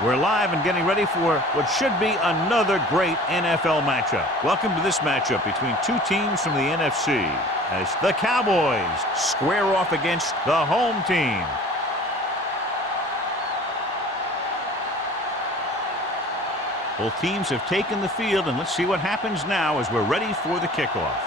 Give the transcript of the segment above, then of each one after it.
We're live and getting ready for what should be another great NFL matchup. Welcome to this matchup between two teams from the NFC as the Cowboys square off against the home team. Both teams have taken the field, and let's see what happens now as we're ready for the kickoff.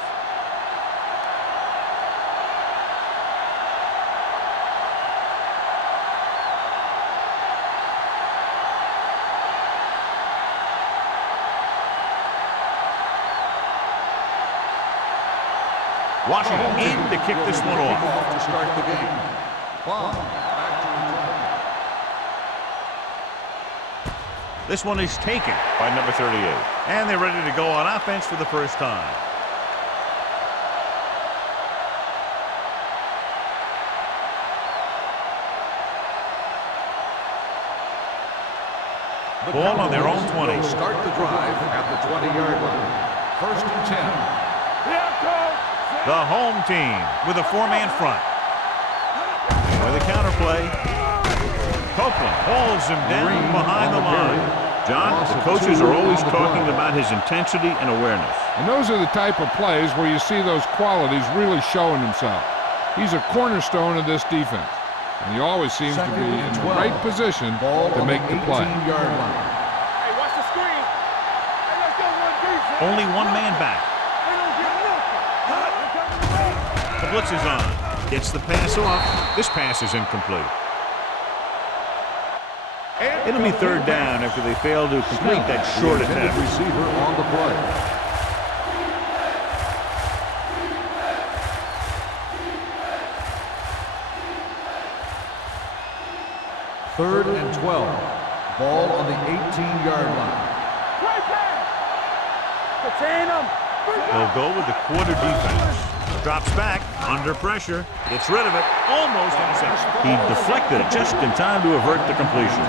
Washington in to kick this one off. To start the game. This one is taken by number 38. And they're ready to go on offense for the first time. Ball on their own 20. Start the drive at the 20-yard line. 1st and 10. The home team with a four-man front. With a counterplay. Copeland holds him down behind the line. John, the coaches are always talking about his intensity and awareness. And those are the type of plays where you see those qualities really showing himself. He's a cornerstone of this defense. And he always seems to be in the right position to make the play. Hey, watch the screen. Hey, let's go run defense. Only one man back. The blitz is on. Gets the pass off. This pass is incomplete. It'll be third down after they fail to complete that short attempt. Receiver on the play. Third and 12. Ball on the 18-yard line. Right back. Contain them. They'll go with the quarter defense. Drops back, under pressure, gets rid of it, almost intercepted. He deflected it just in time to avert the completion.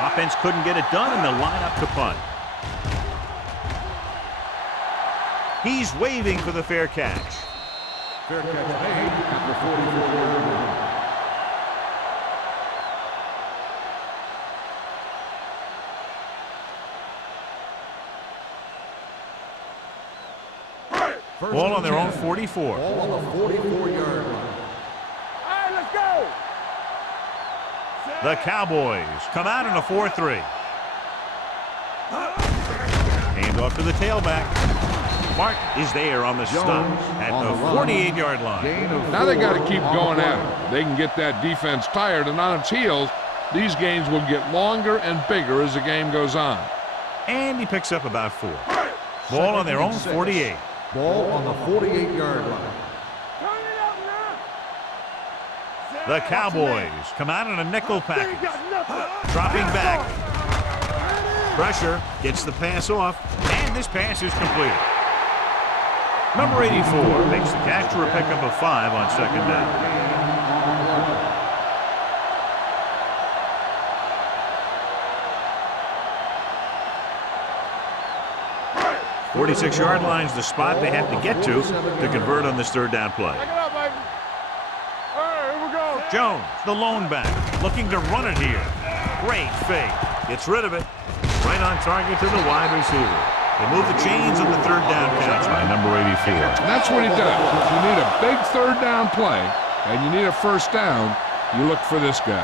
Offense couldn't get it done, and they'll line up to punt. He's waving for the fair catch. Fair catch made at the 44-yard line. Ball on their own 44. Ball on the 44-yard line. All right, let's go. The Cowboys come out in a 4-3. Hand off to the tailback. Mark is there on the stop at the 48-yard line. Now they got to keep going at it. They can get that defense tired, and on its heels, these games will get longer and bigger as the game goes on. And he picks up about 4. Ball on their own 48. Ball on the 48-yard line. Turn it up now. The Cowboys come out in a nickel package. Dropping back. Pressure, gets the pass off, and this pass is completed. Number 84 makes the catch for a pickup of 5 on second down. 46-yard line's the spot they have to get to convert on this third down play. Back it up, baby. All right, here we go. Jones, the lone back, looking to run it here. Great fake. Gets rid of it. Right on target to the wide receiver. They move the chains on the third down catch by number 84. And that's what he does. If you need a big third down play and you need a first down, you look for this guy.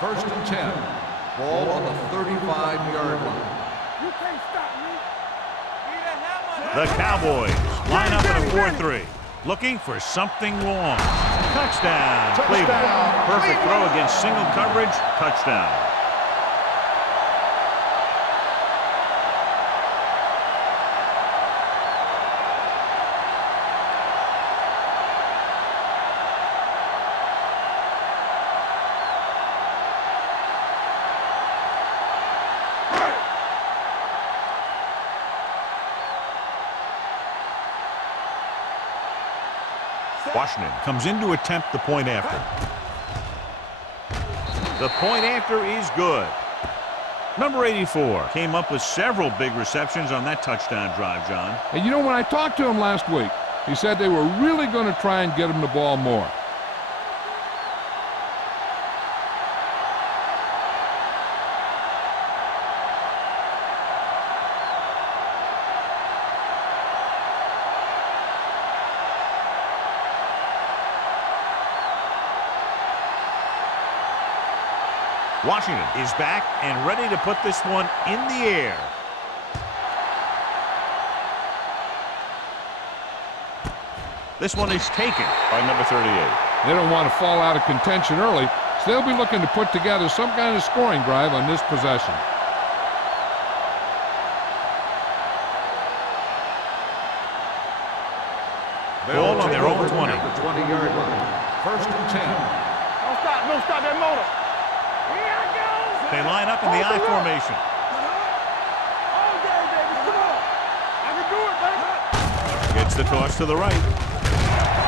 1st and 10. Ball on the 35-yard line. You can't stop me. The Cowboys line up in a 4-3. Looking for something long. Touchdown, Cleveland. Perfect throw against single coverage. Touchdown. Washington comes in to attempt the point after. The point after is good. Number 84 came up with several big receptions on that touchdown drive, John. And you know, when I talked to him last week, he said they were really going to try and get him the ball more. Washington is back and ready to put this one in the air. This one is taken by number 38. They don't want to fall out of contention early, so they'll be looking to put together some kind of scoring drive on this possession. Ball on their own 20. At the 20-yard line. First and 10. Don't stop that motor. Here I go. They line up in the I formation. All day, baby. Come on. I can do it, baby. Gets the toss to the right.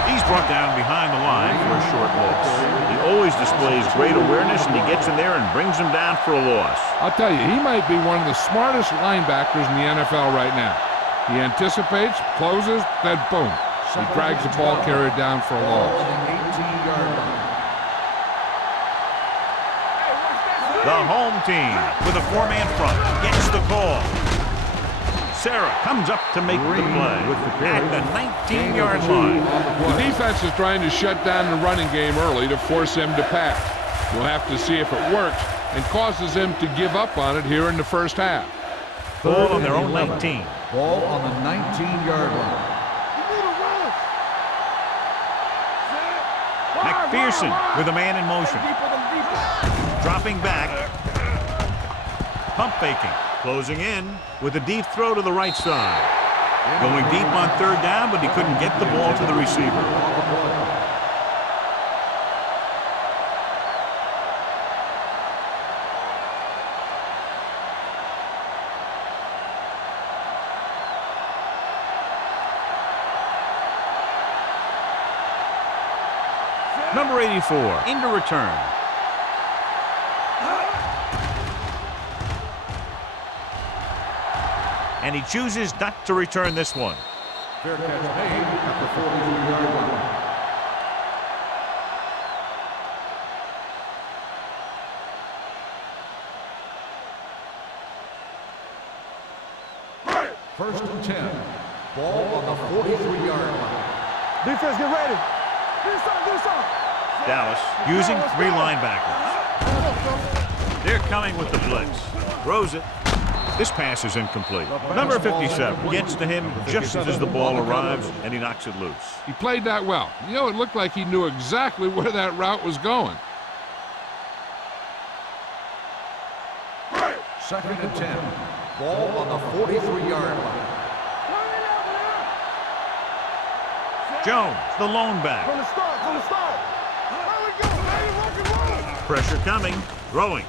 He's brought down behind the line for a short loss. He always displays great awareness, and he gets in there and brings him down for a loss. I'll tell you, he might be one of the smartest linebackers in the NFL right now. He anticipates, closes, then boom. He drags the ball carrier down for a loss. 18-yard line. The home team with a four-man front gets the call. Sarah comes up to make the play at the 19-yard line. The defense is trying to shut down the running game early to force him to pass. We'll have to see if it works and causes him to give up on it here in the first half. Ball on their own 19. Ball on the 19-yard line. McPherson with a man in motion. Dropping back. Pump faking. Closing in with a deep throw to the right side. Going deep on third down, but he couldn't get the ball to the receiver. Number 84 into return. And he chooses not to return this one. Fair catch made at the 43-yard line. First and 10. Ball on the 43-yard line. Defense, get ready. Do something. Dallas using three linebackers. They're coming with the blitz. Throws it. This pass is incomplete. Number 57 gets to him just as the ball arrives, and he knocks it loose. He played that well. You know, it looked like he knew exactly where that route was going. Second and 10. Ball on the 43-yard line. Jones, the lone back. From the start. There we go, baby. Rock and roll. Pressure coming. Throwing.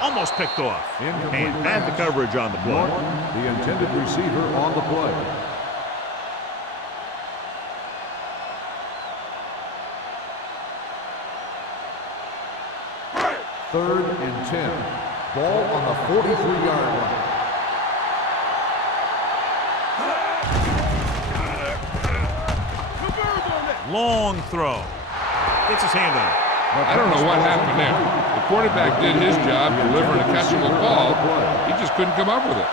Almost picked off. And had the coverage on the play. The intended receiver on the play. Third and 10. Ball on the 43-yard line. Long throw. Gets his hand on it. I don't know what happened there. The quarterback did his job delivering a catchable ball. He just couldn't come up with it.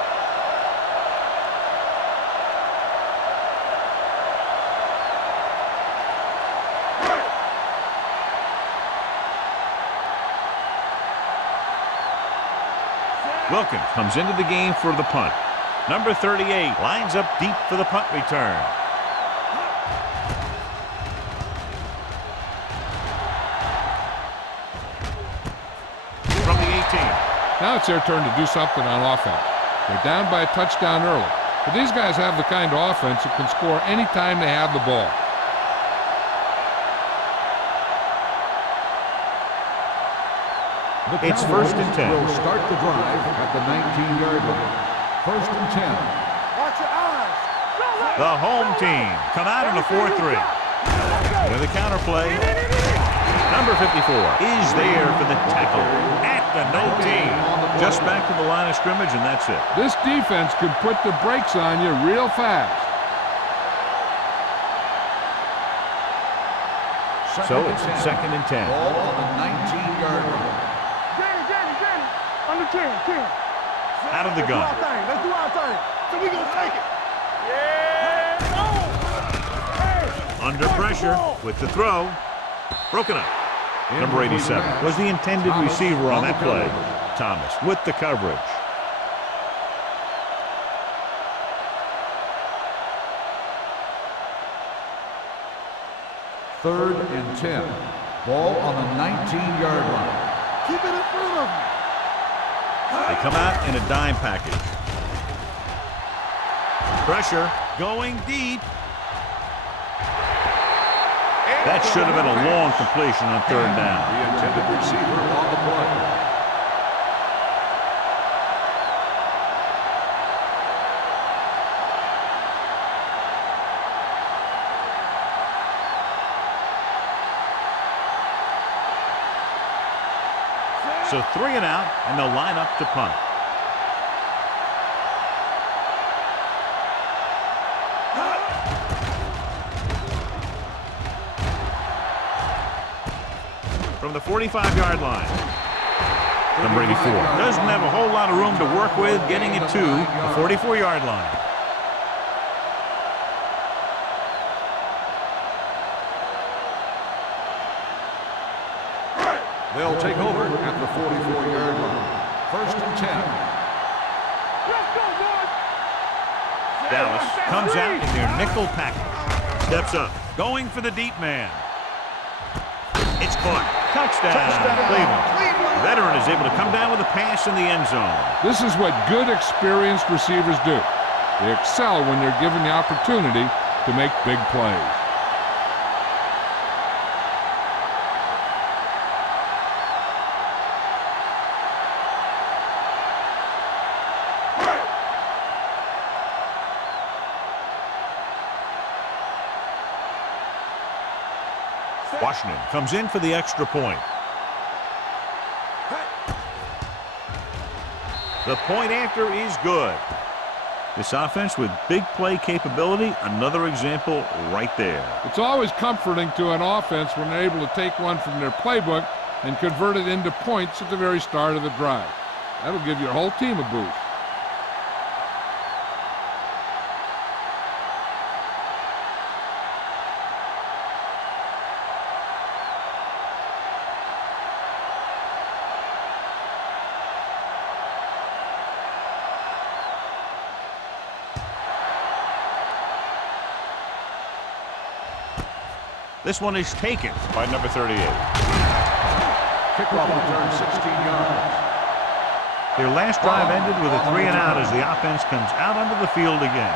Wilkins comes into the game for the punt. Number 38 lines up deep for the punt return. From the 18. Now it's their turn to do something on offense. They're down by a touchdown early. But these guys have the kind of offense that can score anytime they have the ball. It's first and 10. Will start the drive at the 19-yard line. First and 10. Watch your eyes. The home team come out in a 4-3. With a counter play. Number 54 is there for the tackle at the 19. Just back to the line of scrimmage, and that's it. This defense can put the brakes on you real fast. So it's 2nd and 10. Ball on the 19-yard line. Danny. Under 10. Out of the gun. Let's do our thing. So we gonna take it. Yeah. Hey. Under pressure with the throw. Broken up. Number 87 was the intended receiver on that play. Thomas with the coverage. Third and 10. Ball on the 19-yard line. Keep it in front of me. They come out in a dime package. Pressure going deep. That should have been a long completion on 3rd down. The intended receiver on the play. So 3 and out, and they'll line up to punt. From the 45-yard line. Number 84 doesn't have a whole lot of room to work with, getting it to the 44-yard line. They'll take over at the 44-yard line. 1st and 10. Let's go, boys. Dallas comes out in their nickel package. Steps up, going for the deep man. It's caught. Touchdown, Cleveland. The veteran is able to come down with a pass in the end zone. This is what good, experienced receivers do. They excel when they're given the opportunity to make big plays. Washington comes in for the extra point. The point after is good. This offense with big play capability, another example right there. It's always comforting to an offense when they're able to take one from their playbook and convert it into points at the very start of the drive. That'll give your whole team a boost. This one is taken by number 38. Kickoff return 16 yards. Their last drive ended with a 3 and out as the offense comes out onto the field again.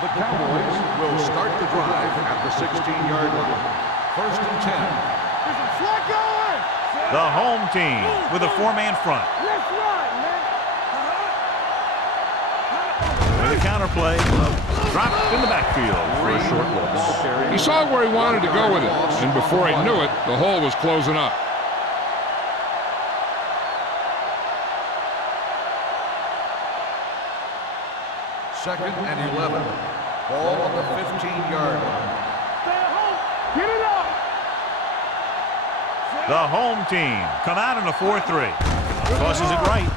The Cowboys will start the drive at the 16-yard line. 1st and 10. There's a flag going. The home team with a 4-man front. Let's run, man. With a counter play, dropped in the backfield for a short loss. He saw where he wanted to go with it, and before he knew it, the hole was closing up. Second and 11. Ball on the 15-yard line. Stay at home. Get it up. The home team come out in a 4-3. Tosses it right.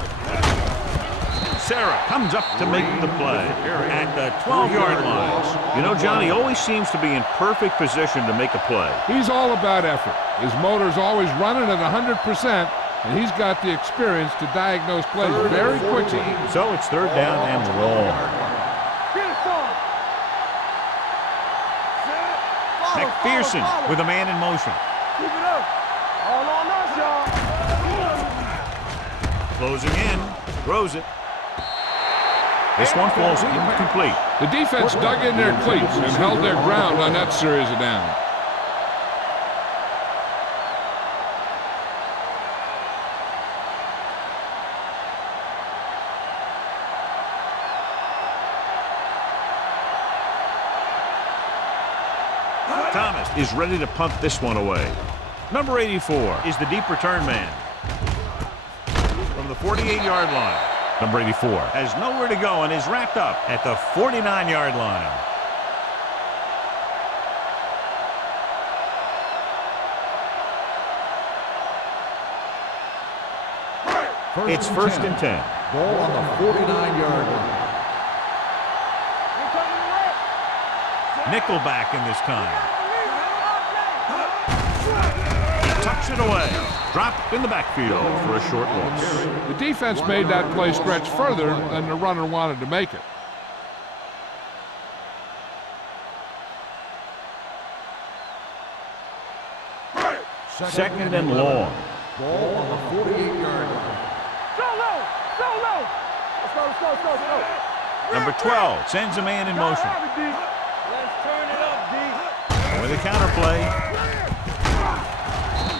Sarah comes up to make the play at the 12-yard line. You know, Johnny always seems to be in perfect position to make a play. He's all about effort. His motor's always running at 100%, and he's got the experience to diagnose plays very quickly. So it's 3rd down and long. Get it, son. McPherson with a man in motion. Keep it up. All on us, y'all. Closing in. Throws it. This one falls incomplete. The defense dug in their cleats and held their ground on that series of downs. Thomas is ready to punt this one away. Number 84 is the deep return man. From the 48-yard line, number 84 has nowhere to go and is wrapped up at the 49-yard line. It's first and 10. Ball on the 49-yard line. Nickelback in this time. He tucks it away. Dropped in the backfield for a short loss. The defense made that play stretch further than the runner wanted to make it. Second and long. Ball on the 48-yard line. Go low. Let's go. Number 12 sends a man in motion. Let's turn it up, D. With a counter play.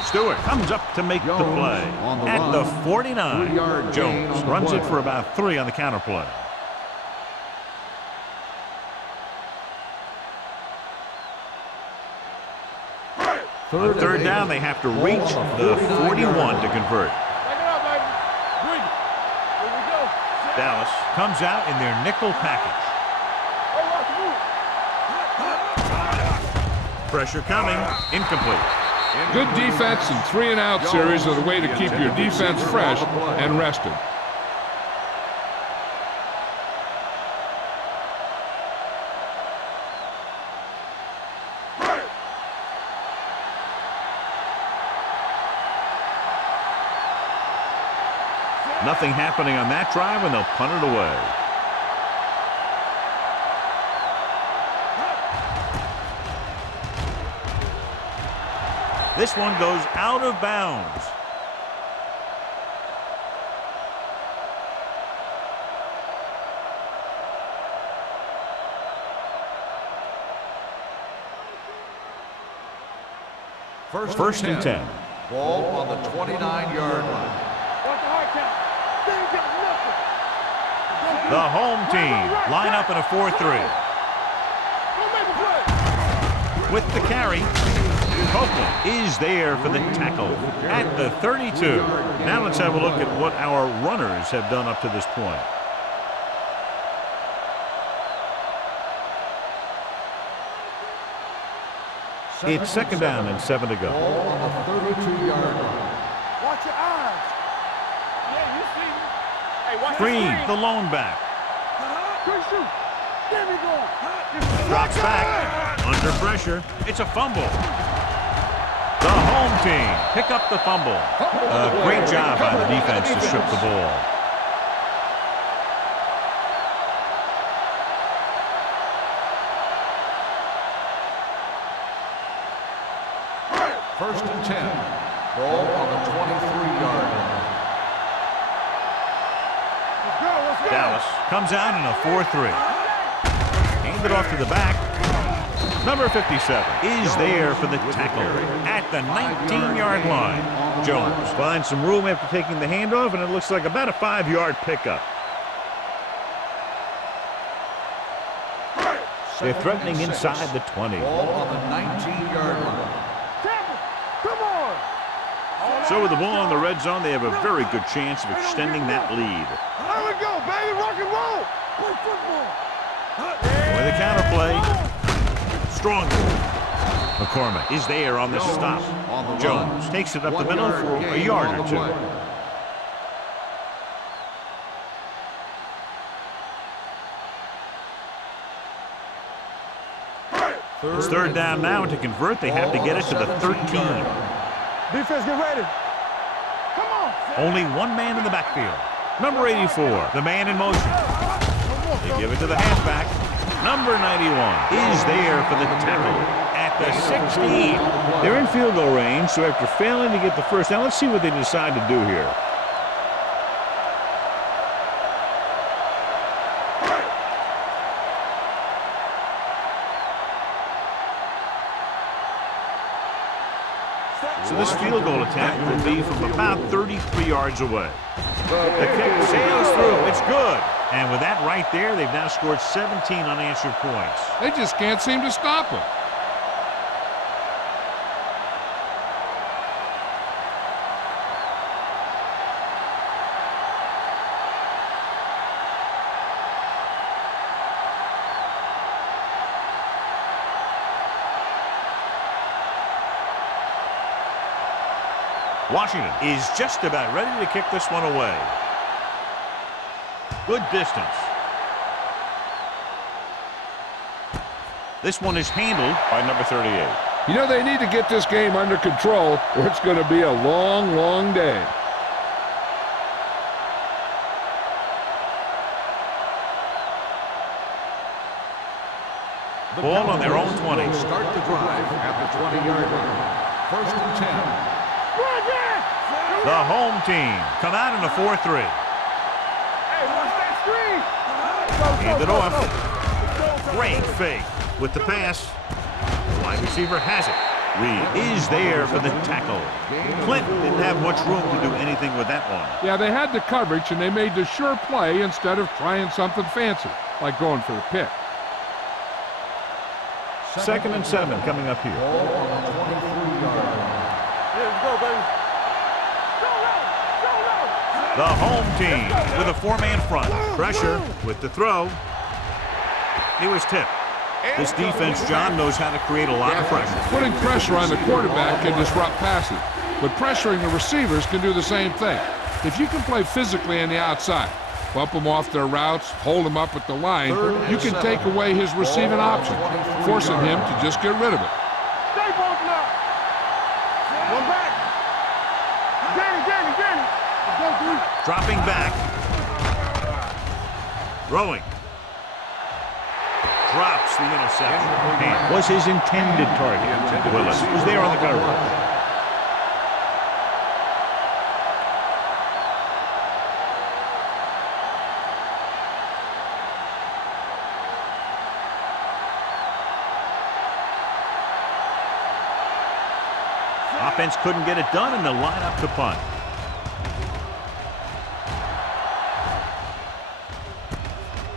Stewart comes up to make the play. At the 49, Jones runs it for about 3 on the counter play. On third down, they have to reach the 41 to convert. Take it up, baby. Bring it. Here we go. Dallas comes out in their nickel package. Oh, watch the move. Pressure coming. Incomplete. Good defense and 3-and-out series are the way to keep your defense fresh and rested. Nothing happening on that drive, and they'll punt it away. This one goes out of bounds. First and 10. Ball on the 29-yard line. Watch the hard count. They ain't got nothing. The home team line up in a 4-3. Go make a play. With the carry, Copeland is there for the tackle at the 32. Now let's have a look at what our runners have done up to this point. It's second down and 7 to go. Ball on the 32-yard line. Watch your eyes. Yeah, you see me. Hey, watch Green, the lone back, Quick shoot. There we go. drops back under pressure. It's a fumble. The home team pick up the fumble. A great job by the defense to strip the ball. First and 10. Ball on the 23-yard line. Let's go. Dallas comes out in a 4-3. Hand it off to the back. Number 57 is there for the tackle at the 19-yard line. Jones finds some room after taking the handoff, and it looks like about a 5-yard pickup. They're threatening inside the 20. Ball on the 19-yard line. Come on. So with the ball in the red zone, they have a very good chance of extending that lead. There we go, baby. Rock and roll. Play football. With a counter play, strong. McCormick is there on the stop. Jones takes it up the middle for a yard or 2. It's third down now, and to convert, they have to get it to the 13. Defense, get ready. Come on. Only one man in the backfield. Number 84, the man in motion. They give it to the halfback. Number 91 is there for the tackle at the 16. They're in field goal range, so after failing to get the first down, let's see what they decide to do here. So this field goal attempt will be from about 33 yards away. The kick sails through. It's good. And with that right there, they've now scored 17 unanswered points. They just can't seem to stop him. Washington is just about ready to kick this one away. Good distance. This one is handled by number 38. You know, they need to get this game under control or it's going to be a long, long day. Ball on their own 20. Start the drive at the 20-yard line. First and 10. The home team come out in a 4-3. Hey, watch that screen. Hand it off. Great fake with the pass. Wide receiver has it. Reed is there for the tackle. Clinton didn't have much room to do anything with that one. Yeah, they had the coverage and they made the sure play instead of trying something fancy, like going for the pick. 2nd and 7 coming up here. Ball on the 23-yard line. Let's go, baby. The home team with a 4-man front. Pressure with the throw. He was tipped. This defense, John, knows how to create a lot of pressure. Putting pressure on the quarterback can disrupt passing, but pressuring the receivers can do the same thing. If you can play physically on the outside, bump them off their routes, hold them up at the line, you can take away his receiving option, forcing him to just get rid of it. Stay bolting up. One back. Danny. Let's go, dude. Dropping back. Throwing. Drops the interception. And was his intended target. Willis was there on the coverage. Offense couldn't get it done, and they'll line up to punt.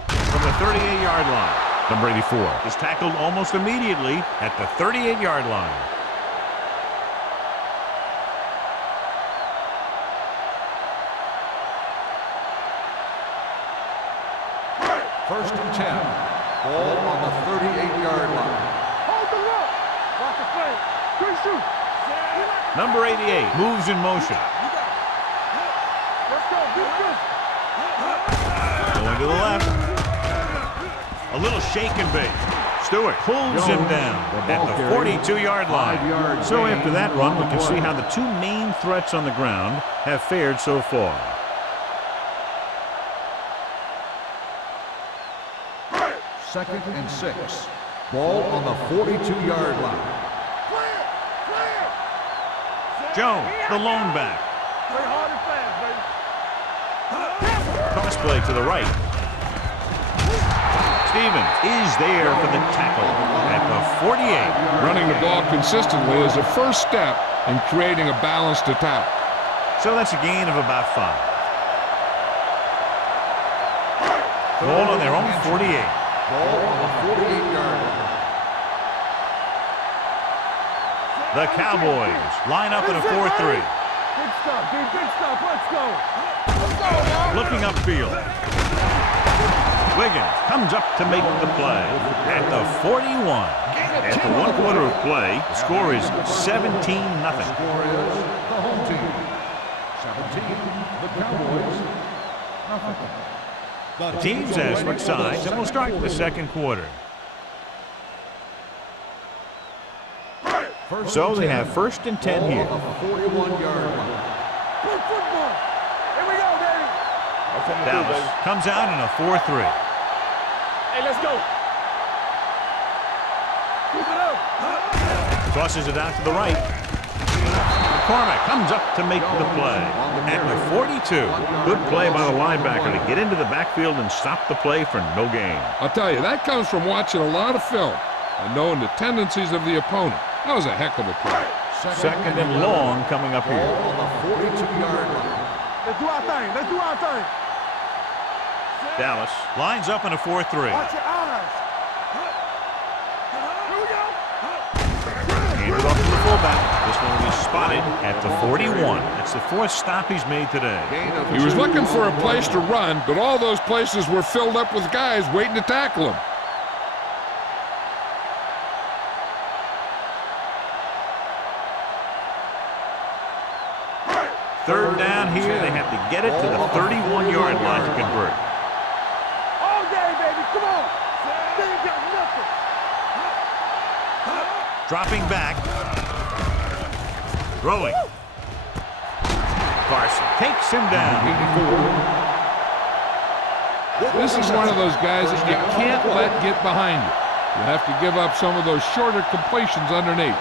From the 38-yard line, number 84 is tackled almost immediately at the 38-yard line. First and 10. Ball on the 38-yard line. Hold the look. Watch the play. Good shoot. Number 88 moves in motion. Let's go. Good. Going to the left. A little shake and bake. Stewart pulls him down at the 42-yard line. So after that run, we can see how the two main threats on the ground have fared so far. Second and 6. Ball on the 42-yard line. Jones, the lone back. Play hard and fast, baby. Cross play to the right. Stevens is there for the tackle at the 48. Running the ball consistently is a first step in creating a balanced attack. So that's a gain of about 5. Ball on their own 48. Ball on the 48-yard line. The Cowboys line up in a 4-3. Good stuff, dude. Good stuff. Let's go. Let's go, man. Looking upfield. Wiggins comes up to make the play at the 41. After 1 quarter of play, the score is 17-0. Score is the home team. 17, the Cowboys, nothing. The teams have switched sides, and we'll start the second quarter. So they have 1st and 10 here. Ball on the 41-yard line. Good football. Here we go, baby. Dallas comes out in a 4-3. Hey, let's go. Keep it up. Tosses it out to the right. McCormick comes up to make the play at the 42. Good play by the linebacker to get into the backfield and stop the play for no gain. I'll tell you, that comes from watching a lot of film and knowing the tendencies of the opponent. That was a heck of a play. Second and long coming up Ball here. on the 42-yard line. Let's do our thing. Let's do our thing. Dallas lines up in a 4-3. Watch your eyes. Here we go. Handed off to the fullback. This one will be spotted at the 41. That's the 4th stop he's made today. He was looking for a place to run, but all those places were filled up with guys waiting to tackle him. third down here. They have to get it to the 31-yard line to convert. All day, baby. Come on. They ain't got nothing. Dropping back. Throwing. Carson takes him down. This is one of those guys that you can't let get behind you. You have to give up some of those shorter completions underneath.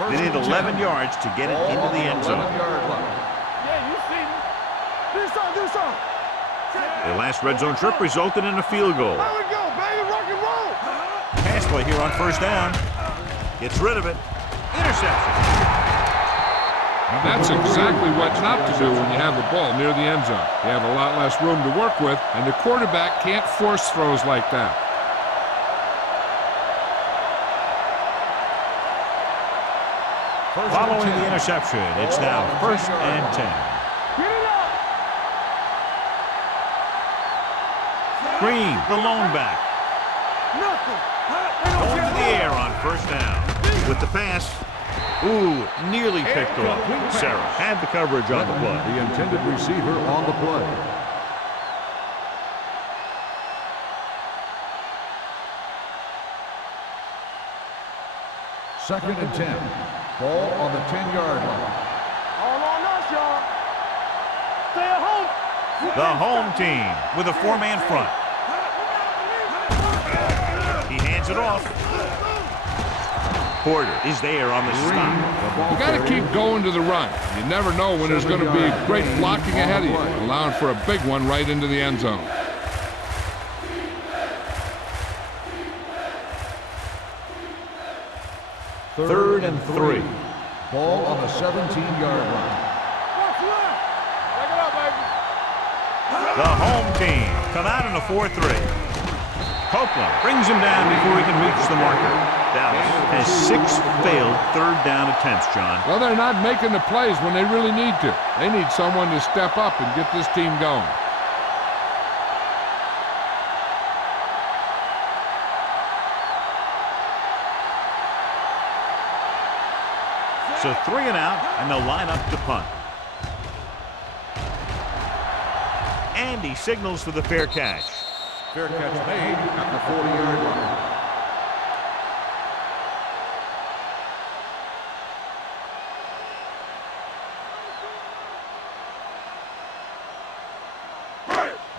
They need 11 yards to get it into the end zone. Yeah, you see me. Do something. Their last red zone trip resulted in a field goal. There we go, baby. Rock and roll. Pass play here on first down. Gets rid of it. Interception. That's exactly what not to do when you have the ball near the end zone. You have a lot less room to work with, and the quarterback can't force throws like that. Following the interception, it's now 1st and 10. Get it up. Green, the lone back. Nothing. Going to the air on first down. With the pass. Ooh, nearly picked off. Sarah had the coverage on the play. The intended receiver on the play. Second and 10. Ball on the 10-yard line. All on us, y'all. Stay at home. The home team with a 4-man front. He hands it off. Porter is there on the stop. You got to keep going to the run. You never know when there's going to be great blocking ahead of you, allowing for a big one right into the end zone. Third and 3. Ball on the 17-yard line. What's left? Take it up, baby. The home team come out in a 4-3. Copeland brings him down before he can reach the marker. Dallas has 6 failed third down attempts, John. Well, they're not making the plays when they really need to. They need someone to step up and get this team going. So 3 and out, and they'll line up to punt. And he signals for the fair catch. Fair catch made at the 40-yard line.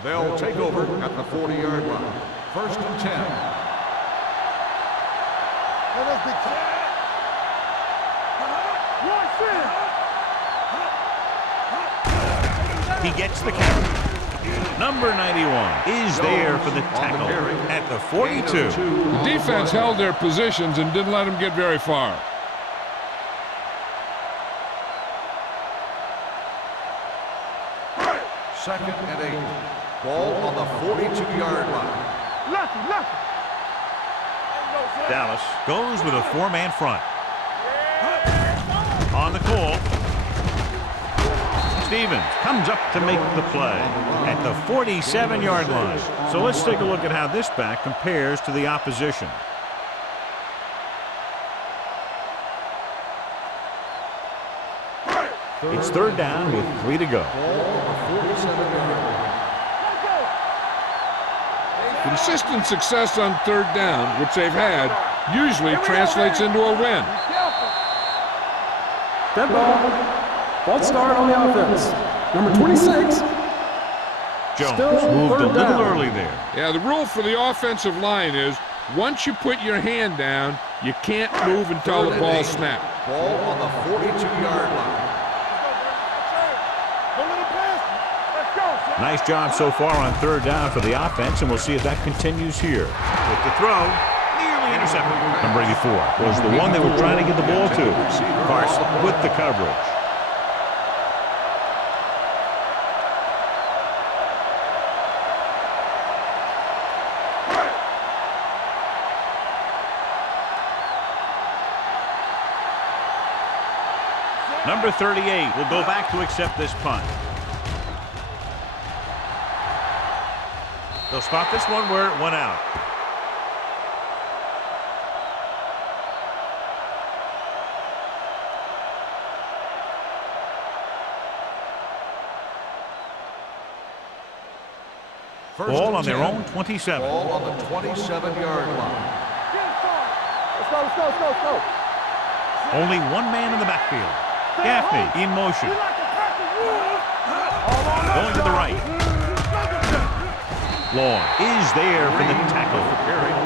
They'll take over at the 40-yard line. 1st and 10. Let's be clear. He gets the catch. Number 91 is there for the tackle at the 42. The defense held their positions and didn't let them get very far. Second and 8. Ball on the 42-yard line. Lefty. Dallas goes with a 4-man front. On the call. Stevens comes up to make the play at the 47-yard line. So let's take a look at how this back compares to the opposition. It's 3rd down with 3 to go. Consistent success on 3rd down, which they've had, usually translates into a win. Dead ball. False start on the offense. Number 26. Jones moved a little early there. Yeah, the rule for the offensive line is once you put your hand down, you can't move until the ball snaps. Ball on the 42-yard line. Nice job so far on 3rd down for the offense, and we'll see if that continues here. With the throw, nearly intercepted. Number 84 was the one they were trying to get the ball to. Carson with the coverage. Number 38 will go back to accept this punt. They'll spot this one where it went out. Ball on their own 27. Ball on the 27-yard line. Let's go. Only one man in the backfield. Gaffney in motion. Going to the right. Long is there for the tackle.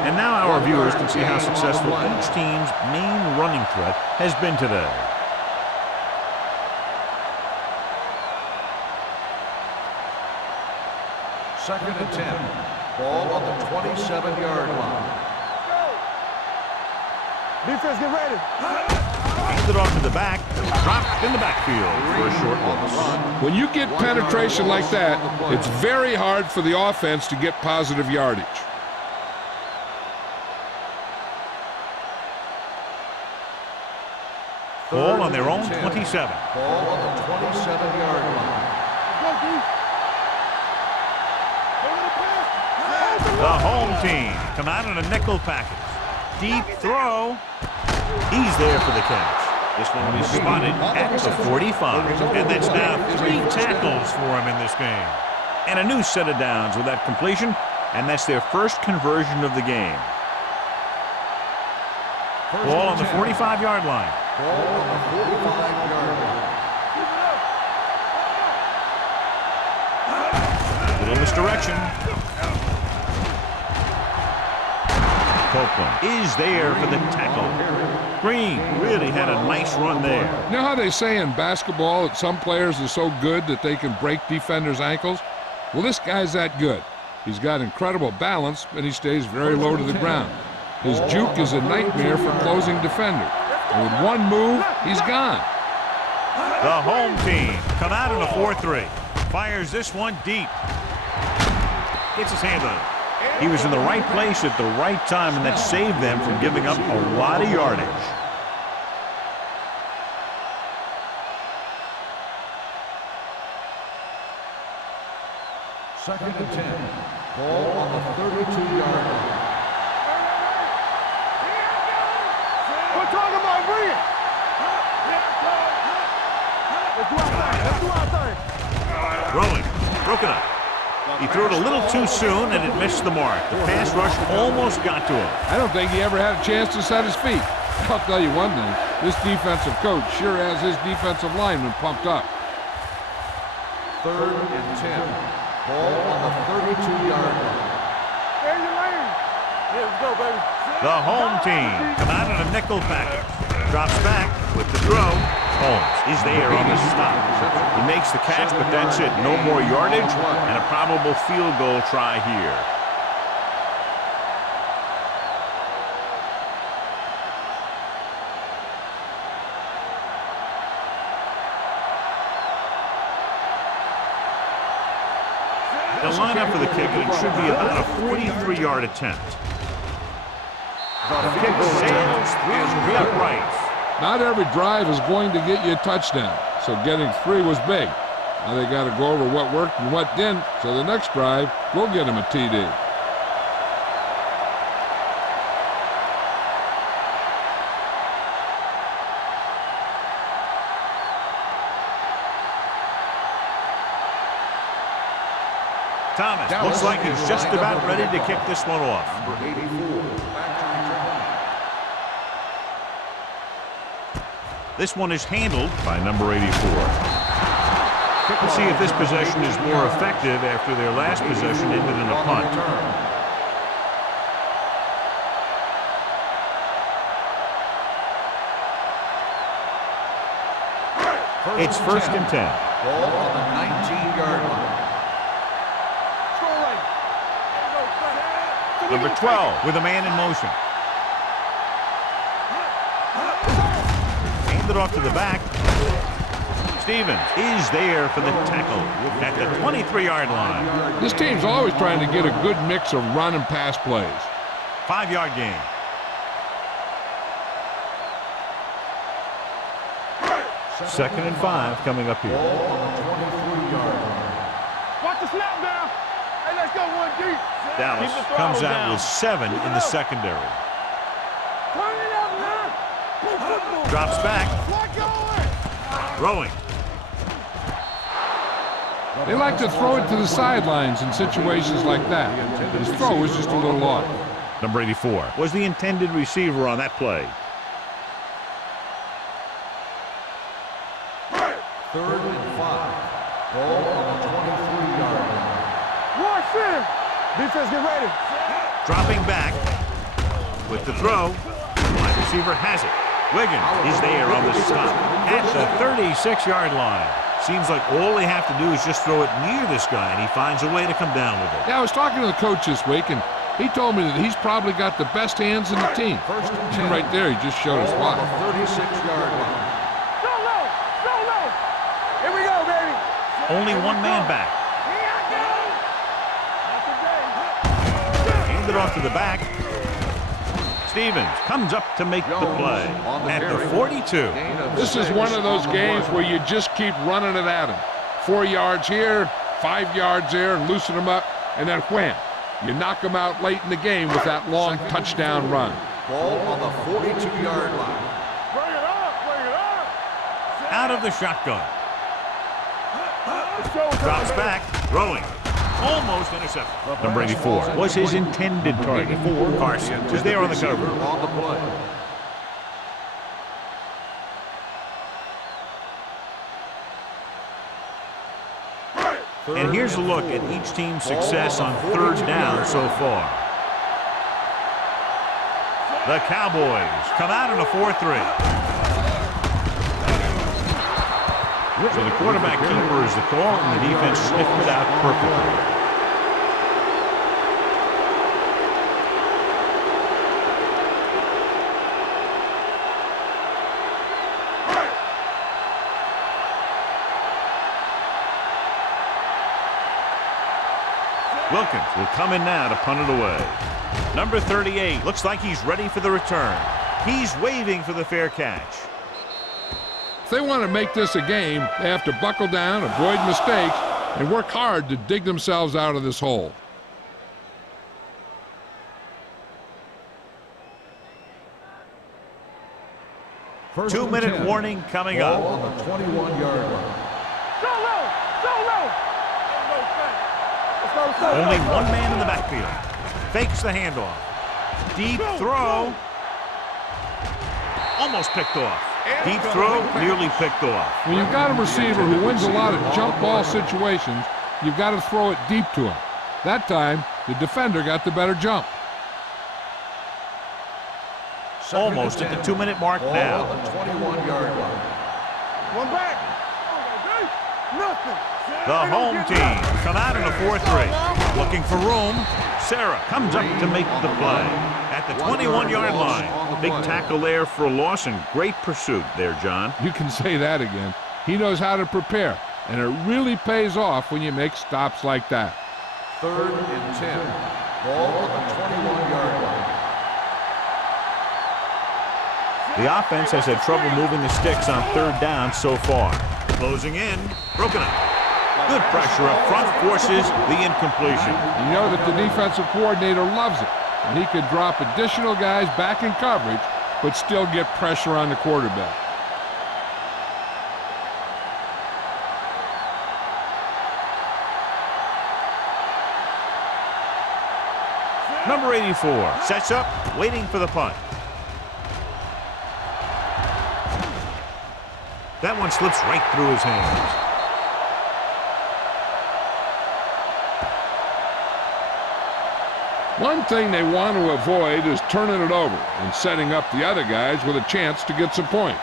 And now our viewers can see how successful each team's main running threat has been today. Second and 10. Ball on the 27-yard line. Defense, get ready. Handed off to the back. Dropped in the backfield for a short loss. When you get penetration like that, it's very hard for the offense to get positive yardage. Ball on their own 27. Ball on the 27-yard line. The home team come out in a nickel package. Deep throw. He's there for the catch. This one will be spotted at the 45. And that's now 3 tackles for him in this game. And a new set of downs with that completion. And that's their first conversion of the game. Ball on the 45-yard line. Ball on the 45-yard line. Little misdirection. Copeland is there for the tackle. Green really had a nice run there. You know how they say in basketball that some players are so good that they can break defenders' ankles? Well, this guy's that good. He's got incredible balance, and he stays very low to the ground. His juke is a nightmare for closing defenders. And with one move, he's gone. The home team come out in a 4-3. Fires this one deep. Gets his hand on it. He was in the right place at the right time, and that saved them from giving up a lot of yardage. Second and 10. Ball on the 32-yard line. We're talking about bringing. Let's do our thing. Rolling. Broken up. He threw it a little too soon, and it missed the mark. The pass rush almost got to him. I don't think he ever had a chance to set his feet. I'll tell you one thing, this defensive coach sure has his defensive lineman pumped up. Third and 10. Ball on the 32-yard line. Stay in your lane. Yeah, let's go, baby. The home team come out in a nickel package. Drops back with the throw. Holmes is there on the stop. He makes the catch, but that's it. No more yardage and a probable field goal try here. They'll line up for the kick, and it should be about a 43-yard attempt. The kick sails through the uprights. Not every drive is going to get you a touchdown, so getting 3 was big. Now they got to go over what worked and what didn't, so the next drive will get him a TD. Thomas looks like he's just about ready to kick this one off. Number 84. Back to return. This one is handled by number 84. We'll see if this possession is more effective after their last possession ended in a punt. It's first and 10. Ball on the 19-yard line. Number 12 with a man in motion. Handed off to the back. Stevens is there for the tackle at the 23-yard line. This team's always trying to get a good mix of run and pass plays. 5-yard gain. Second and 5 coming up here. Ball on the 23-yard line. Watch the snap down. Hey, let's go one deep. Dallas comes out with 7 in the secondary. Turn it up now. Drops back. What going? Throwing. They like to throw it to the sidelines in situations like that. His throw was just a little off. Number 84 was the intended receiver on that play. 3rd and 5. Ball on the 23-yard line. Watch him. Defense, get ready. Dropping back with the throw. Wide receiver has it. Wiggins is there on the stop at the 36-yard line. Seems like all they have to do is just throw it near this guy, and he finds a way to come down with it. Yeah, I was talking to the coach this week, and he told me that he's probably got the best hands in the team. 1st and 10. And right there, he just showed us Ball why. on the 36-yard line. Go low. Go low. Here we go, baby. Only one man back. Here I go. Not today. Hand it off to the back. Stevens comes up to make the play at the 42. This is one of those games where you just keep running it at him. 4 yards here, 5 yards there, and loosen them up, and then wham. You knock them out late in the game with that long touchdown run. Ball on the 42-yard line. Bring it up. Bring it up. Out of the shotgun. Drops back, throwing. Almost intercepted. Number 84 was his intended target. Carson was there on the cover. On the play. And here's a look at each team's success on 3rd down so far. The Cowboys come out in a 4-3. So the quarterback keeper is the call, and the defense sniffed it out perfectly. Wilkins will come in now to punt it away. Number 38 looks like he's ready for the return. He's waving for the fair catch. If they want to make this a game, they have to buckle down, avoid mistakes, and work hard to dig themselves out of this hole. First 2-minute and 10. warning coming Ball up. on the 21-yard line. So low. So low. Let's go. Let's go. Only one man in the backfield. Fakes the handoff. Deep throw. Almost picked off. Deep throw, nearly picked off. When you've got a receiver who wins a lot of jump ball situations, you've got to throw it deep to him. That time, the defender got the better jump. Almost at the 2-minute mark Ball now. on the 21-yard line. One back. Nothing. The home team come out in a 4-3. Looking for room. Sarah comes up to make the play at the 21-yard line. Big tackle there for a loss and great pursuit there, John. You can say that again. He knows how to prepare, and it really pays off when you make stops like that. 3rd and 10. Ball on the 21-yard line. The offense has had trouble moving the sticks on 3rd down so far. Closing in, broken up. Good pressure up front forces the incompletion. You know that the defensive coordinator loves it, and he could drop additional guys back in coverage, but still get pressure on the quarterback. Number 84 sets up, waiting for the punt. That one slips right through his hands. One thing they want to avoid is turning it over and setting up the other guys with a chance to get some points.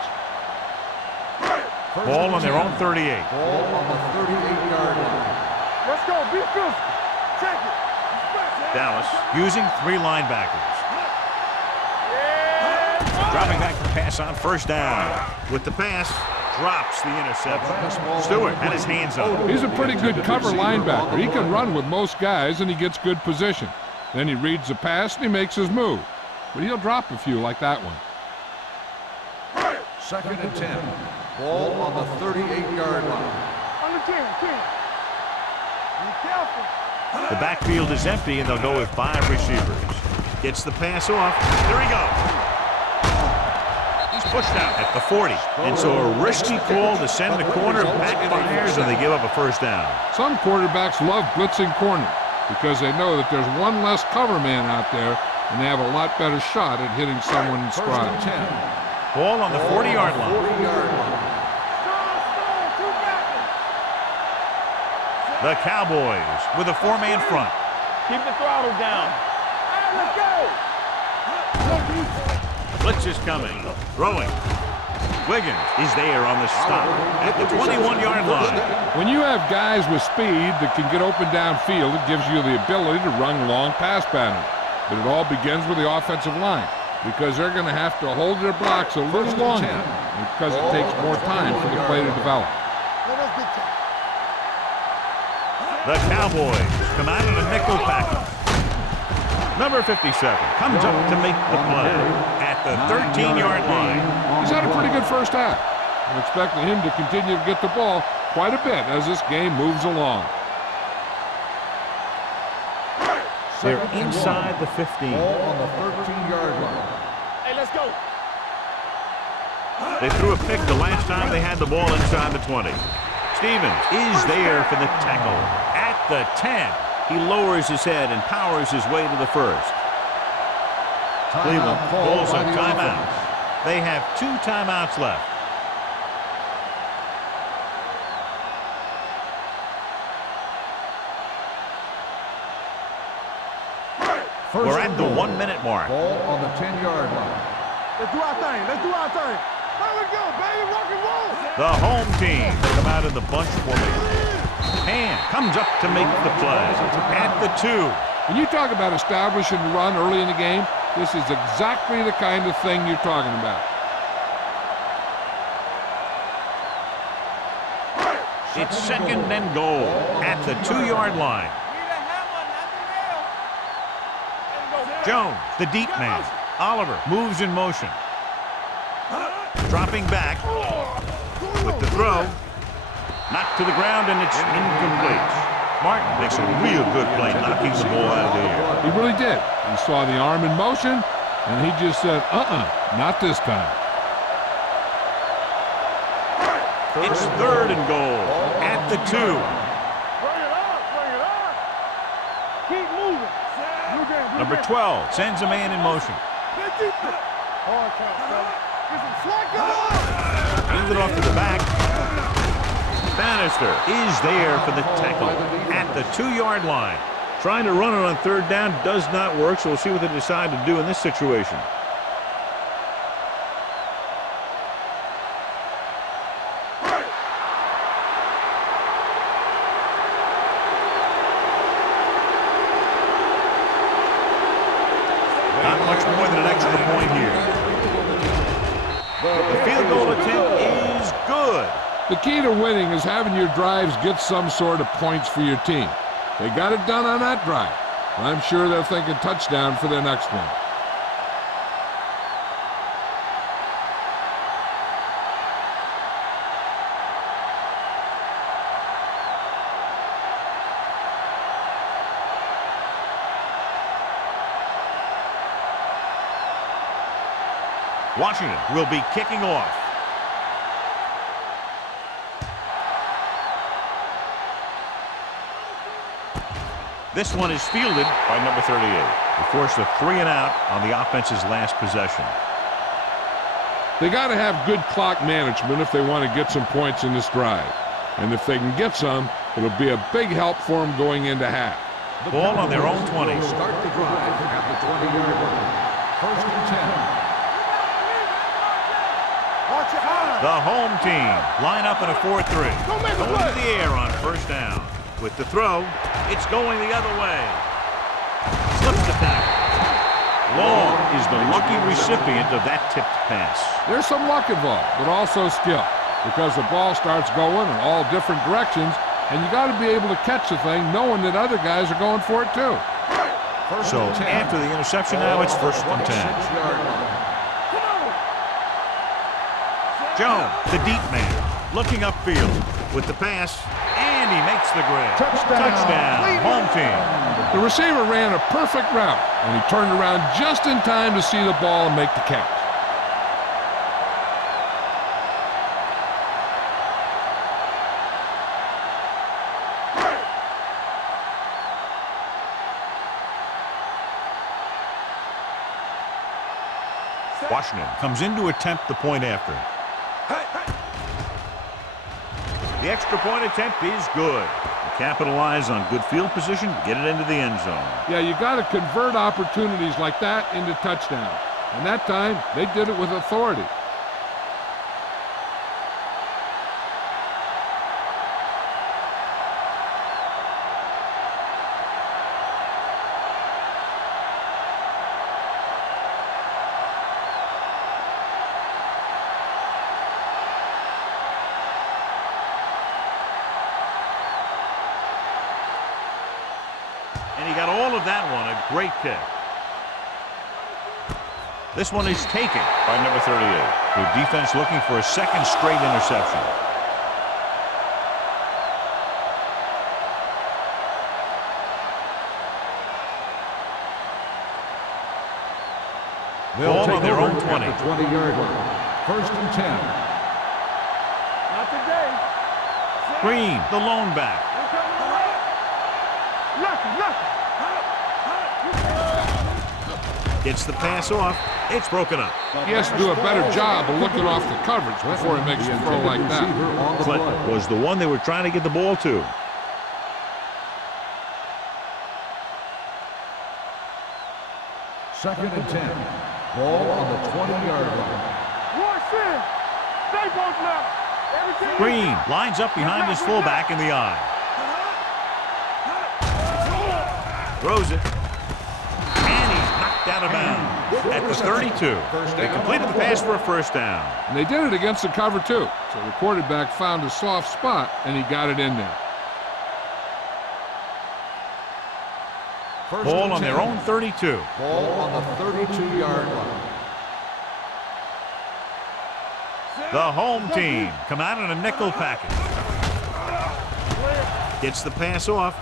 Ball on their own 38. Ball on the 38-yard line. Let's go. Be physical. Check it. Dallas using 3 linebackers. Dropping back to pass on 1st down. With the pass, drops the interception. Stewart had his hands up. He's a pretty good cover linebacker. He can run with most guys, and he gets good position. Then he reads the pass, and he makes his move. But he'll drop a few like that one. 2nd and 10. Ball on the 38-yard line. On the 10. Be careful. The backfield is empty, and they'll go with 5 receivers. Gets the pass off. There he goes. He's Pushed out at the 40. And so a risky call to send the corner backfires, and they give up a first down. Some quarterbacks love blitzing corner because they know that there's one less cover man out there, and they have a lot better shot at hitting someone in stride. Ball on the 40-yard line. 40-yard line. The Cowboys with a four-man front. Keep the throttle down. Let's go. Blitz is coming. Throwing. Wiggins is there on the stop at the 21-yard line. When you have guys with speed that can get open downfield, it gives you the ability to run long pass patterns. But it all begins with the offensive line, because they're going to have to hold their blocks a little longer because it takes more time for the play to develop. The Cowboys come out in a nickel package. Number 57 comes up to make the play at the 13-yard line. He's had a pretty good first half. I'm expecting him to continue to get the ball quite a bit as this game moves along. They're inside the 15. Ball on the 13-yard line. Hey, let's go. They threw a pick the last time they had the ball inside the 20. Stevens is there for the tackle at the 10. He lowers his head and powers his way to the first. Cleveland calls a timeout. They have 2 timeouts left. We're at the 1-minute mark. Ball on the 10-yard line. Let's do our thing. Let's do our thing. There we go, baby. Rock and roll. The home team come out in the bunch formation. Hand comes up to make the play at the 2. When you talk about establishing the run early in the game, this is exactly the kind of thing you're talking about. It's second and goal at the 2-yard line. Jones, the deep man. Oliver moves in motion. Dropping back with the throw. Knocked to the ground, and it's incomplete. Martin makes a real good play knocking the ball out of the air. He really did. He saw the arm in motion, and he just said, not this time. It's third and goal at the 2. Bring it up. Bring it up. Keep moving. Number 12 sends a man in motion. Hard count, fella. Get some slack on. Hands it off to the back. Bannister is there for the tackle at the 2-yard line. Trying to run it on third down does not work, so we'll see what they decide to do in this situation. Not much more than an extra point here. The field goal attempt is good. The key to winning is having your drives get some sort of points for your team. They got it done on that drive. I'm sure they're thinking touchdown for their next one. Washington will be kicking off. This one is fielded by number 38. They forced a 3 and out on the offense's last possession. They got to have good clock management if they want to get some points in this drive. And if they can get some, it'll be a big help for them going into half. Ball on their own 20. Start the drive at the 20-yard line. First and 10. Watch your eyes. The home team line up in a 4-3. Don't make a Going play. to the air on first down. With the throw, it's going the other way. Slips the tackle. Long is the lucky recipient of that tipped pass. There's some luck involved, but also skill, because the ball starts going in all different directions, and you got to be able to catch the thing knowing that other guys are going for it too. So after the interception now, it's first and 10. Jones, the deep man, looking upfield with the pass, and he makes the grab. Touchdown, home team. The receiver ran a perfect route, and he turned around just in time to see the ball and make the catch. Washington comes in to attempt the point after. The extra point attempt is good. They capitalize on good field position to get it into the end zone. Yeah, you got to convert opportunities like that into touchdowns. And that time, they did it with authority. And he got all of that one. A great kick. This one is taken by number 38. The defense looking for a second straight interception. They'll Ball on their own 20. 20-yard line. First and 10. Not today. Green, the lone back. Lucky. Gets the pass off. It's broken up. He has to do a better job of looking off the coverage before he makes a throw like that. Clinton was the one they were trying to get the ball to. Second and 10. Ball on the 20-yard line. Watch in. Stay both left. Everything. Green lines up behind his fullback in the eye. Throws it. And he's knocked out of bounds at the 32. They completed the pass for a first down. And they did it against the cover, too. So the quarterback found a soft spot, and he got it in there. First Ball and on 10. their own 32. Ball on the 32-yard line. The home team come out in a nickel package. Gets the pass off.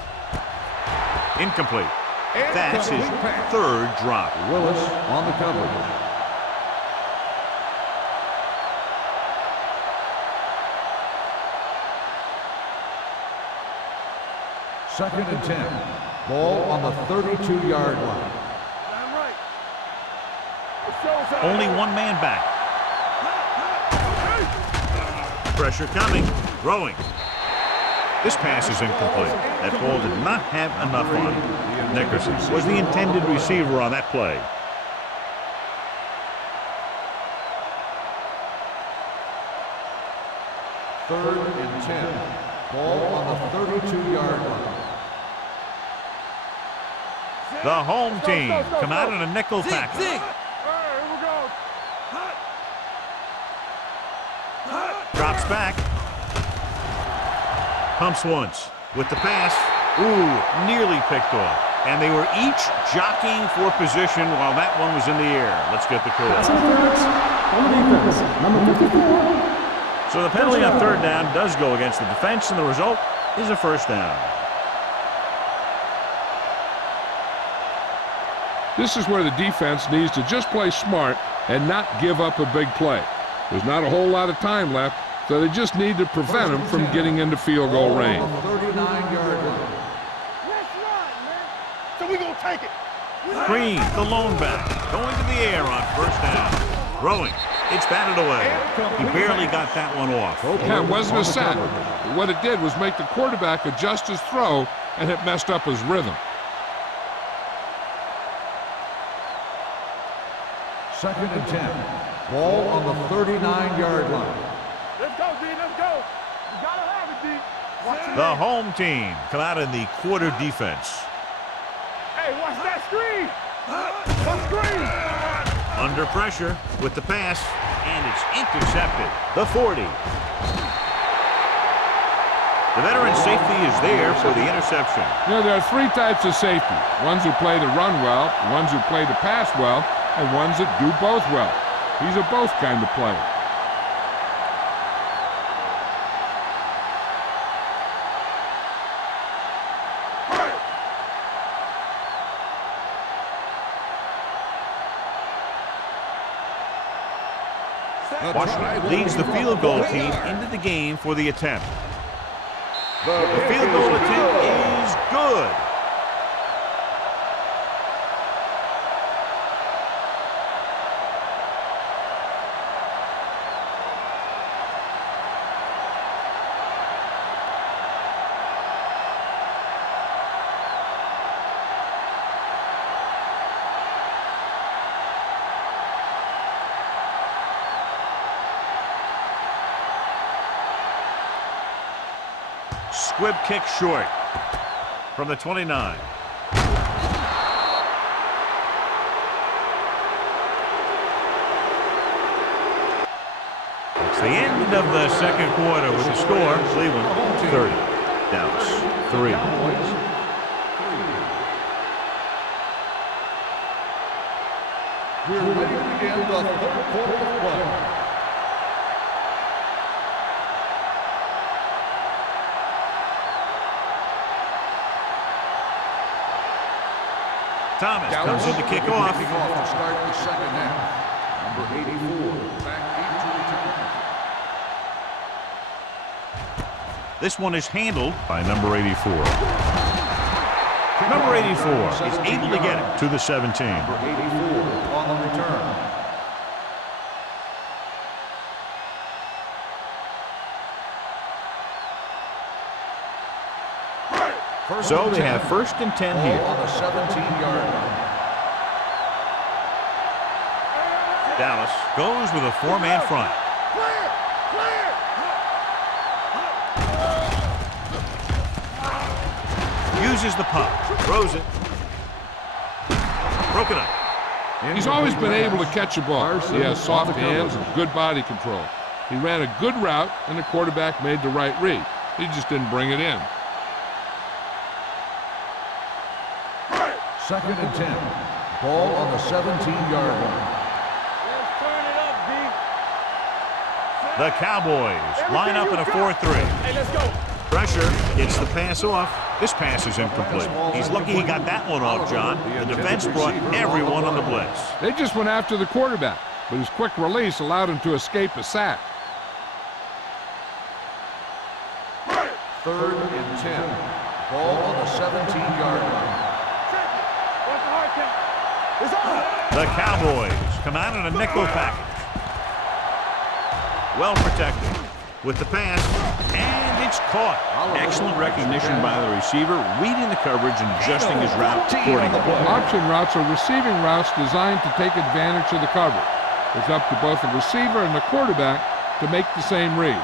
Incomplete. That's his third drop. Willis on the coverage. Second and 10. Ball on the 32-yard line. Damn right. Only one man back. Pressure coming. Throwing. This pass is incomplete. That ball did not have enough on it. Nickerson was the intended receiver on that play. Third and 10. Ball on the 32-yard line. The home team come out in a nickel package. All right, here we go. Drops back. Pumps once. With the pass. Ooh, nearly picked off. And they were each jockeying for position while that one was in the air. Let's get the Pass call. interference on the defense. Number 54. So the penalty on third down does go against the defense, and the result is a first down. This is where the defense needs to just play smart and not give up a big play. There's not a whole lot of time left, so they just need to prevent them from getting into field goal range. Ball on the 39-yard line. Let's run, man. So we gonna take it. Green, the lone back, going to the air on first down. Throwing. It's batted away. He barely got that one off. Yeah, it wasn't a sack. But what it did was make the quarterback adjust his throw, and it messed up his rhythm. Second and 10. Ball on the 39-yard line. Let's go, D. Let's go. You gotta have it, D. Watch it. The home team come out in the quarter defense. Hey, watch that screen. What screen? Under pressure with the pass, and it's intercepted. The 40. The veteran safety is there for the interception. You know, there are three types of safety. Ones who play the run well, ones who play the pass well, and ones that do both well. He's a both kind of player. Washington leads the field goal team into the game for the attempt. The field goal attempt is good. squib kick short from the 29. It's the end of the second quarter with the score, Cleveland 30, Dallas 3. We're ready to begin the third quarter of play. Thomas comes in to kick off. Kicking off to start the second half. Number 84, back into return. This one is handled by number 84. Number 84 is able to get it to the 17. Number 84 on the return. So they have first and 10 Ball here. on the 17-yard line. Dallas goes with a four-man front. Uses the pump, throws it. Broken up. He's always been able to catch a ball. He has soft hands and good body control. He ran a good route, and the quarterback made the right read. He just didn't bring it in. Second and 10. Ball on the 17-yard line. Let's turn it up, B. The Cowboys line up in a 4-3. Hey, let's go. Pressure gets the pass off. This pass is incomplete. He's lucky he got that one off, John. The defense brought everyone on the blitz. They just went after the quarterback, but his quick release allowed him to escape a sack. Third and 10. Ball on the 17-yard line. What's the hard count? It's on. The Cowboys come out in a nickel package. Well protected with the pass, and it's caught. Excellent recognition by the receiver, reading the coverage and adjusting his route accordingly. Option routes are receiving routes designed to take advantage of the coverage. It's up to both the receiver and the quarterback to make the same read.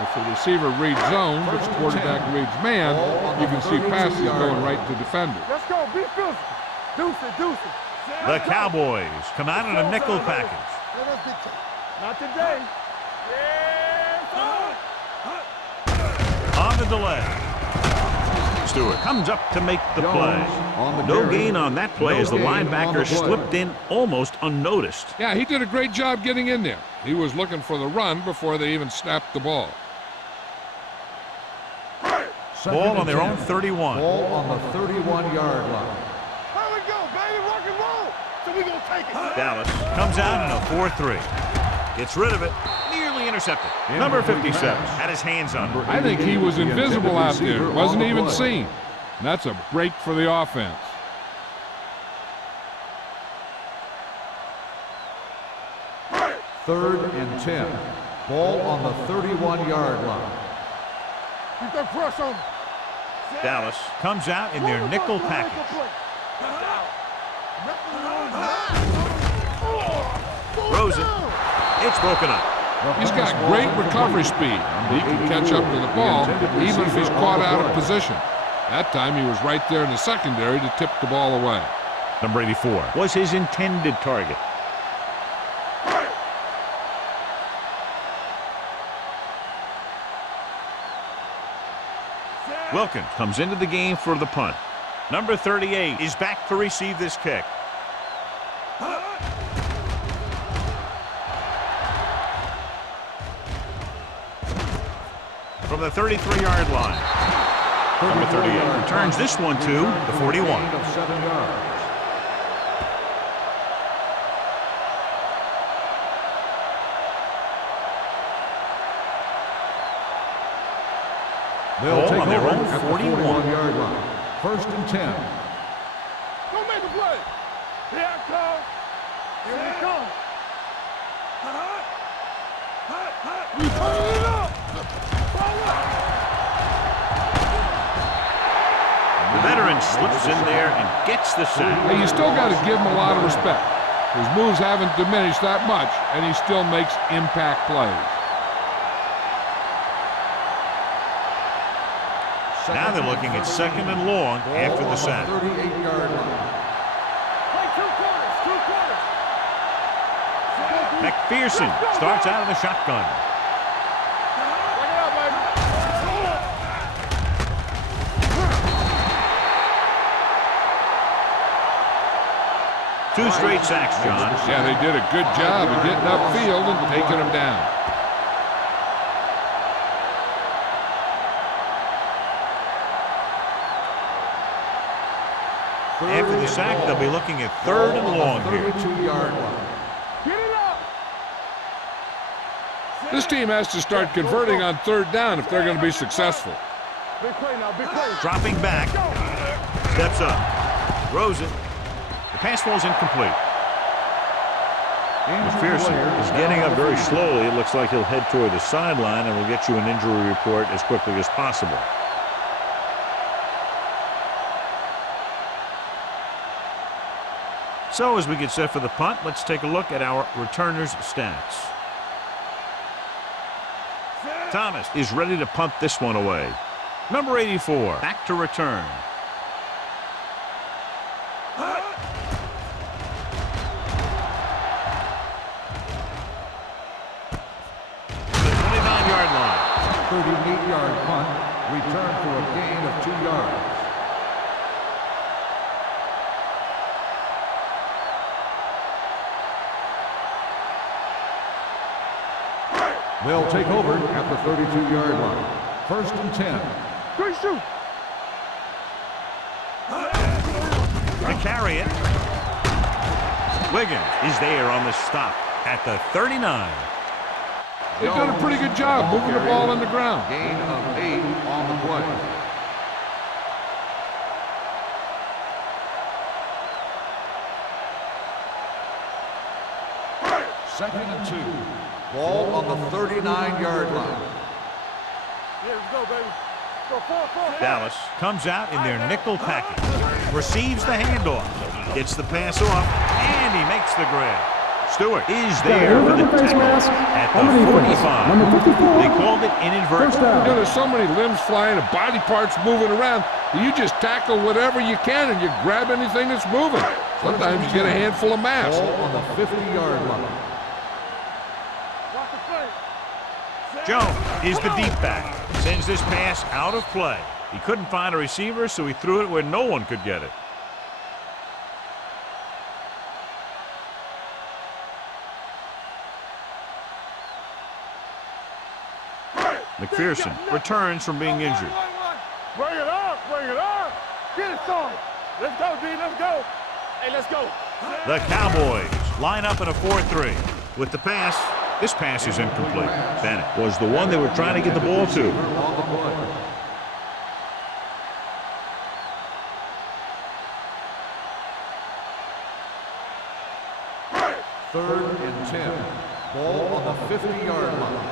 If the receiver reads zone, but the quarterback reads man, you can see passes going right to defenders. Let's go. Be physical. Deuce it, deuce it. The Cowboys come out in a nickel package. Not today. On the delay. Stewart comes up to make the play. No gain on that play as the linebacker slipped in almost unnoticed. Yeah, he did a great job getting in there. He was looking for the run before they even snapped the ball. Ball on their own 31. Ball on the 31-yard line. Here we go, baby. Rock and roll. So we gonna take it. Dallas comes out in a 4-3. Gets rid of it. Nearly intercepted. Number 57 had his hands on it. I think he was invisible out there. Wasn't even seen. And that's a break for the offense. Third and 10. Ball on the 31-yard line. Keep that press on. Dallas comes out in their nickel package. Throws it. It's broken up. He's got great recovery speed. He can catch up to the ball even if he's caught out of position. That time he was right there in the secondary to tip the ball away. Number 84 was his intended target. Wilkins comes into the game for the punt. Number 38 is back to receive this kick. From the 33-yard line. Number 38 returns this one to the 41. Of 7 yards. They'll take on their over own at the 41-yard line. First and 10. Don't make the play. Here it comes. Here we come. We turn it up. The veteran slips in there and gets the sack. Hey, you still got to give him a lot of respect. His moves haven't diminished that much, and he still makes impact plays. Now they're looking at 2nd and long after the sack. 38-yard line. Play 2 quarters, 2 quarters. McPherson starts out of the shotgun. Bring it up, baby. 2 straight sacks, John. Yeah, they did a good job of getting upfield and taking them down. After the sack, they'll be looking at 3rd and long here. 32-yard line. Get it up. This team has to start converting on 3rd down if they're going to be successful. Big play now, big play. Dropping back. Steps up. Throws it. The pass falls incomplete. McPherson is getting up very slowly. It looks like he'll head toward the sideline, and we'll get you an injury report as quickly as possible. So as we get set for the punt, let's take a look at our returners' stats. Thomas is ready to punt this one away. Number 84, back to return. The 29-yard line. 38-yard punt. Return for a gain of 2 yards. They'll take over at the 32-yard line. 1st and 10. Good shoot. To carry it. Wiggins is there on the stop at the 39. They've done a pretty good job moving the ball on the ground. Gain of 8 on the play. Second and 2. Ball on the 39-yard line. Yeah, let's go, baby. Go, 4. Dallas comes out in their nickel package. Receives the handoff. Gets the pass off, and he makes the grab. Stewart is there for the tackle at the 45. Number 54. They called it inadvertent. First down. There's so many limbs flying and body parts moving around that you just tackle whatever you can and you grab anything that's moving. Sometimes you get a handful of mass. Ball on the 50-yard line. Watch the play. Jones is the deep back. Sends this pass out of play. He couldn't find a receiver, so he threw it where no one could get it. McPherson returns from being injured. Bring it up, bring it up. Get it started. Let's go, D, let's go. Hey, let's go. The Cowboys line up in a 4-3. With the pass, this pass is incomplete. Bennett Was the one they were trying to get the ball to. On the play. Third and 10. Ball on the 50-yard line.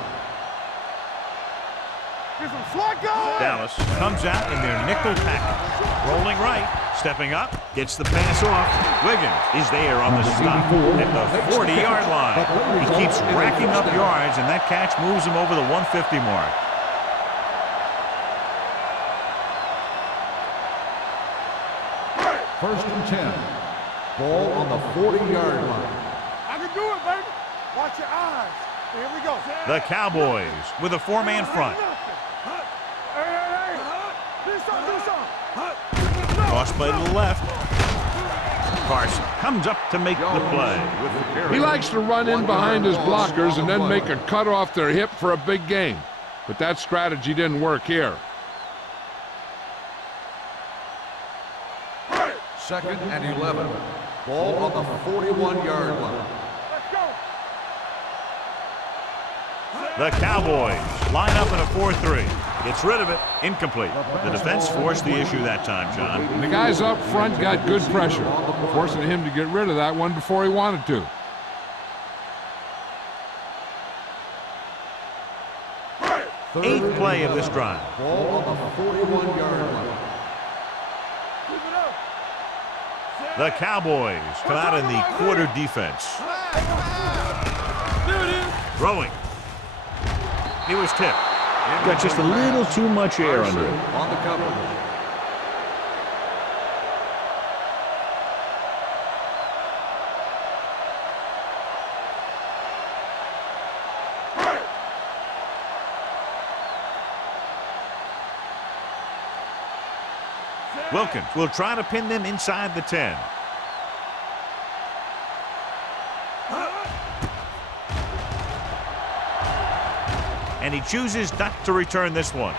Get some slack going. Dallas comes out in their nickel package. Rolling right, stepping up, gets the pass off. Wiggins is there on the stop at the 40-yard line. He keeps racking up yards, and that catch moves him over the 150 mark. First and 10. Ball on the 40-yard line. I can do it, baby. Watch your eyes. Here we go. The Cowboys with a 4-man front. Hey. Do something. Toss play to the left. Carson comes up to make the play. He likes to run in behind his blockers and then make a cut off their hip for a big gain. But that strategy didn't work here. Second and 11. Ball on the 41-yard line. Let's go. The Cowboys line up in a 4-3. Gets rid of it. Incomplete. The defense forced the issue that time, John. And the guys up front got good pressure, forcing him to get rid of that one before he wanted to. Eighth play of this drive. Ball on the 41-yard line. Keep it up. The Cowboys come out in the quarter defense. There it is. Throwing. He was tipped. Got just a little too much air under it. On the cover. Wilkins will try to pin them inside the 10. And he chooses not to return this one.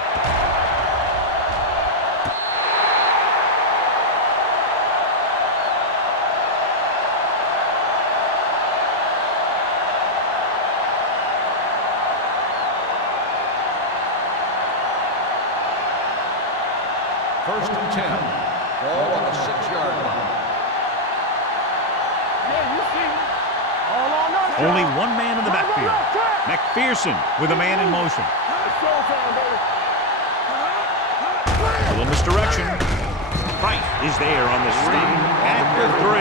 First and 10. Ball on the 6-yard line. Yeah, you see. All on us. Only one man in the backfield. McPherson with a man in motion. A little misdirection. Price is there on the stop at the 3.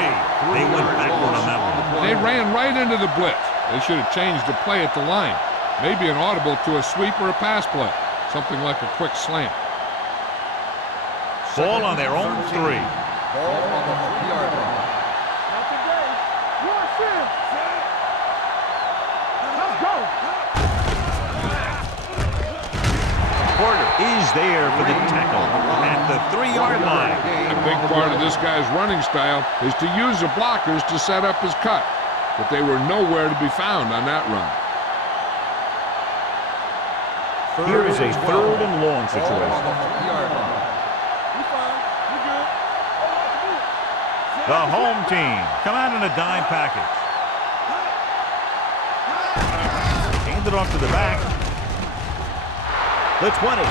They went backward on that one. They ran right into the blitz. They should have changed the play at the line. Maybe an audible to a sweep or a pass play. Something like a quick slant. Ball on their own 3. Ball on the 3-yard line. Not today. Rush him. Let's go. Porter is there for the tackle at the 3-yard line. A big part of this guy's running style is to use the blockers to set up his cut. But they were nowhere to be found on that run. Here is a 3rd and long Ball on situation. the 3-yard line. You fine. You good. The home team come out in a dime package. Hand it off to the back. The 20,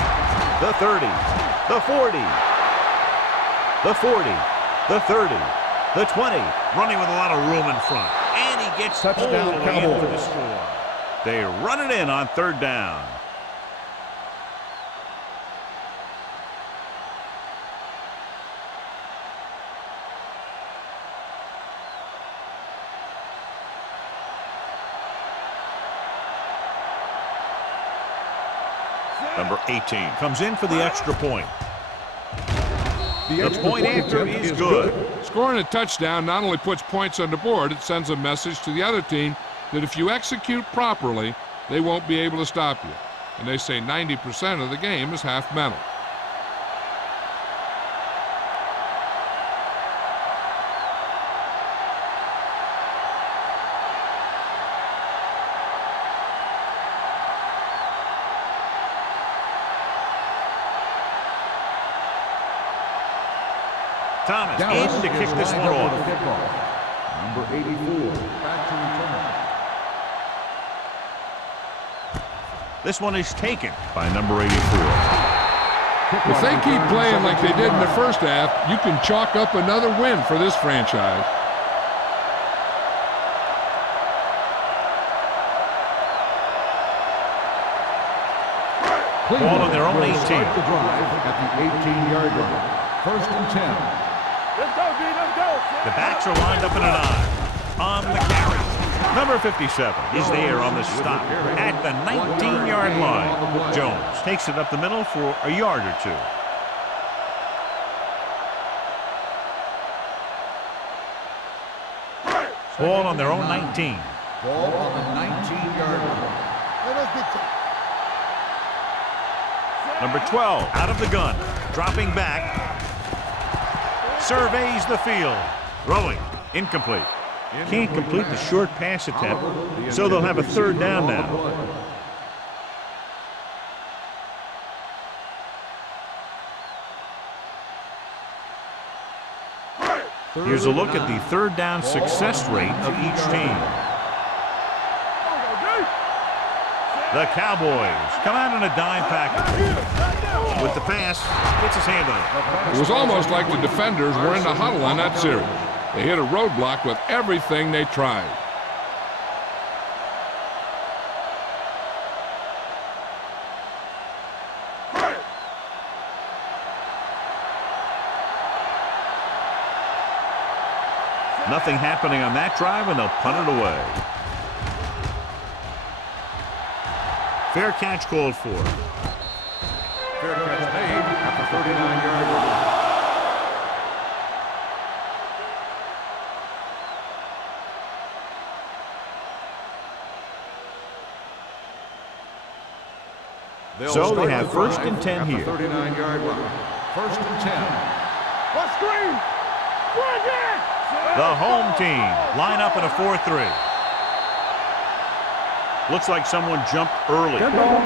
the 30, the 40, the 40, the 30, the 20. Running with a lot of room in front. And he gets Touchdown, all the way in for the Cowboys. score. They run it in on 3rd down. Number 18 comes in for the extra point. The point after is good. Scoring a touchdown not only puts points on the board, it sends a message to the other team that if you execute properly, they won't be able to stop you. And they say 90% of the game is half mental. Thomas Dallas in to kick is this lined one up off. for the kickoff. Number 84, back to return. This one is taken by number 84. If they keep playing like they did in the first half, you can chalk up another win for this franchise. Ball on their own 18. Start the drive at the 18-yard line. First and 10. Let's go, B. Let's go. The backs are lined up in an I. On the carry. Number 57 is there on the stop at the 19-yard line. Jones takes it up the middle for a yard or 2. Ball on their own 19. Ball on the 19-yard line. Number 12 out of the gun. Dropping back. Surveys the field. Throwing. Incomplete. Can't complete the short pass attempt, so they'll have a 3rd down now. Here's a look at the 3rd down success rate of each team. The Cowboys come out in a dime package. With the pass, gets his hand on it. It was almost like the defenders were in the huddle on that series. They hit a roadblock with everything they tried. Nothing happening on that drive, and they'll punt it away. Fair catch called for. Fair catch made at the 39-yard line. So they have first and 10 here. 39-yard line. First and 10. Let's screen. Bring it. The home team line up in a 4-3. Looks like someone jumped early. Dead ball.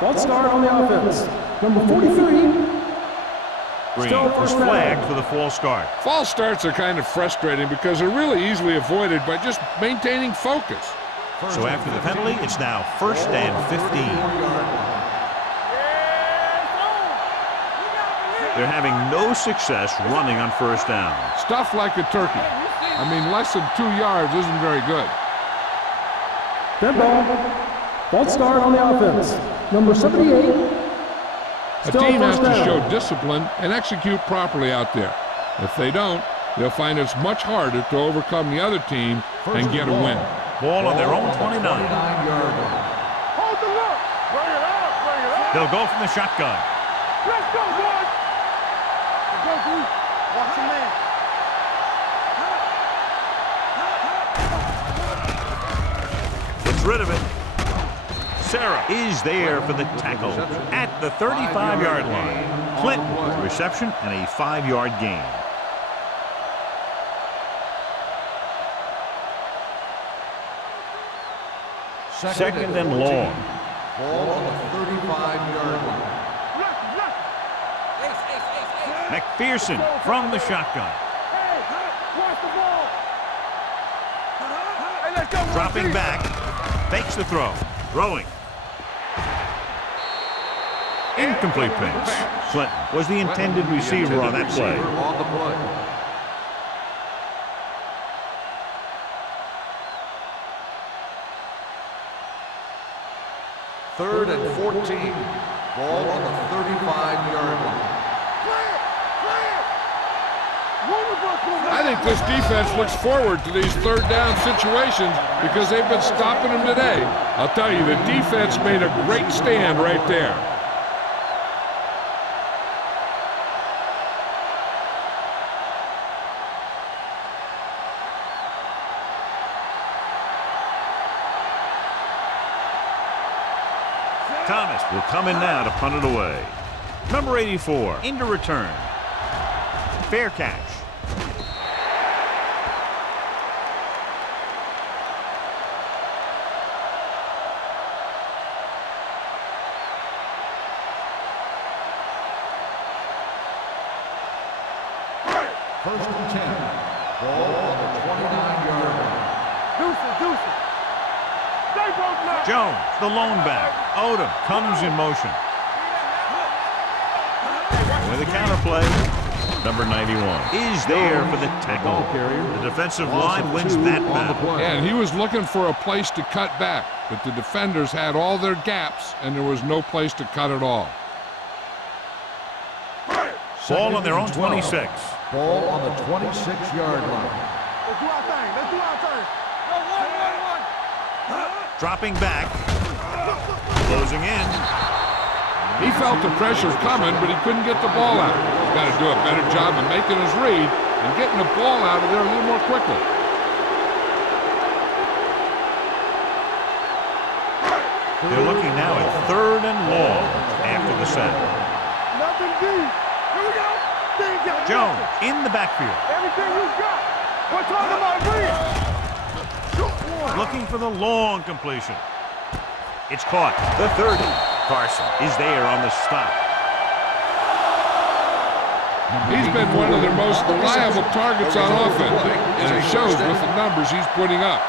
False start on the offense. Number 43. Green Still was first down. flagged for the false start. False starts are kind of frustrating because they're really easily avoided by just maintaining focus. So after the penalty, it's now first and 15. They're having no success running on first down. Stuff like a turkey. I mean, less than 2 yards isn't very good. Dead ball. False start on the offense. Number 78. A Still team has first to down. show discipline and execute properly out there. If they don't, they'll find it's much harder to overcome the other team and get a win. Ball on their own 29. 29-yard line. Hold the look. Bring it up. Bring it up. They'll go from the shotgun. Let's go, boys. Let's go, dude. Watch your man. Gets rid of it. Sarah is there for the tackle at the 35-yard line. Clinton with the reception and a 5-yard gain. Second and long. Ball on the 35-yard line. McPherson from the shotgun. Hey, watch the ball. Hey, let's go. Dropping back. Fakes the throw. Throwing. Incomplete pass. Clinton was the intended receiver on that play. On the play. Third and 14. Ball on the 35-yard line. I think this defense looks forward to these third down situations because they've been stopping them today. I'll tell you, the defense made a great stand right there. Thomas will come in now to punt it away. Number 84 into return. Fair catch. First and 10. Ball on the 29-yard line. Deuce it. Stay both now. Jones, the lone back. Odom comes in motion. With a counter play. Number 91 is there for the tackle. The defensive line wins that battle. And he was looking for a place to cut back, but the defenders had all their gaps, and there was no place to cut at all. Ball on their own 26. Ball on the 26-yard line. Let's do our thing. Go, one. Dropping back. Closing in. He felt the pressure coming, but he couldn't get the ball out. He's got to do a better job of making his read and getting the ball out of there a little more quickly. They're looking now at third and long after the set. Nothing deep. Here we go. Jones in the backfield. Everything you got. We're talking about real. Looking for the long completion. It's caught. The 30. Carson is there on the stop. He's been one of their most reliable targets on offense, and it shows with the numbers he's putting up.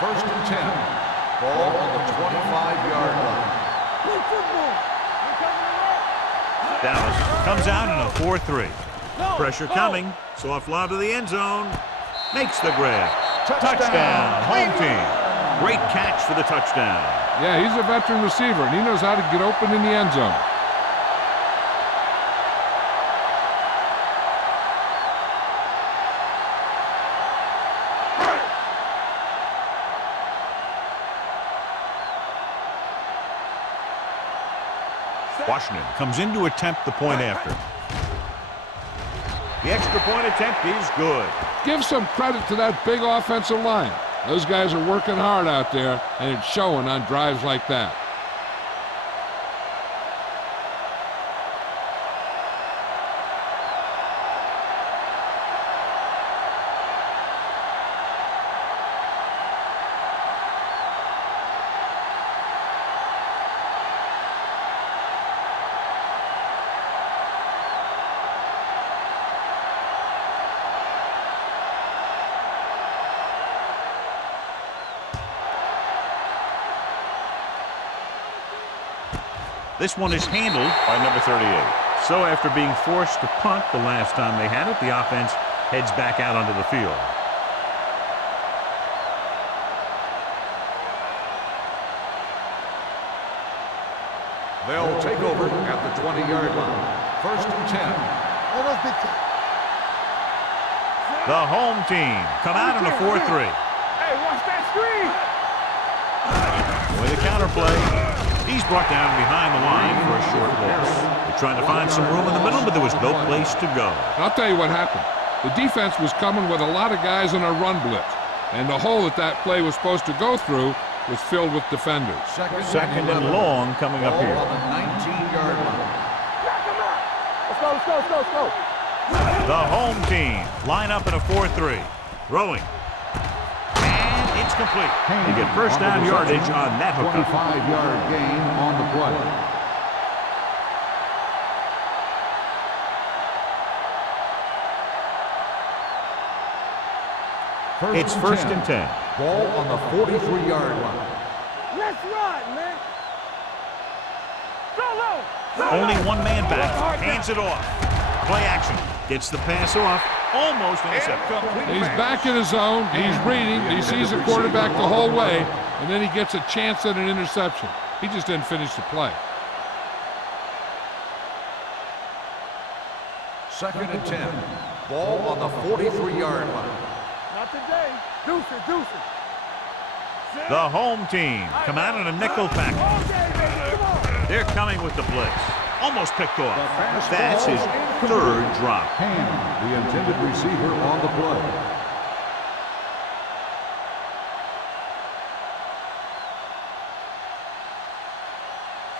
First and 10. Ball on the 25-yard line. Play football. Dallas comes out in a 4-3. Pressure coming. Soft lob to the end zone. Makes the grab. Touchdown. Home team. Great catch for the touchdown. Yeah, he's a veteran receiver, and he knows how to get open in the end zone. Washington comes in to attempt the point after. The extra point attempt is good. Give some credit to that big offensive line. Those guys are working hard out there, and it's showing on drives like that. This one is handled by number 38. So after being forced to punt the last time they had it, the offense heads back out onto the field. They'll take over at the 20-yard line. First and 10. The home team come out in a 4-3. Hey, watch that screen. With a counterplay. He's brought down behind the line for a short loss. They're trying to find some room in the middle, but there was no place to go. I'll tell you what happened. The defense was coming with a lot of guys in a run blitz, and the hole that play was supposed to go through was filled with defenders. Second and long coming up here. On the 19-yard line. Let's go. The home team line up in a 4-3. Throwing. And it's complete. They get first down yardage on that hookup. 25-yard gain on the play. It's first and 10. Ball on the 43-yard line. Let's run, man. Go low. Only one man back. Hands it off. Play action. Gets the pass off. Almost intercepted. He's back in his zone. He's reading. He sees the quarterback the whole way, and then he gets a chance at an interception. He just didn't finish the play. Second and 10. Ball on the 43-yard line. Not today. Deuce it. The home team come out in a nickel package. All day, baby. Come on. They're coming with the blitz. Almost picked off. That's his third drop. Hand, the intended receiver on the play.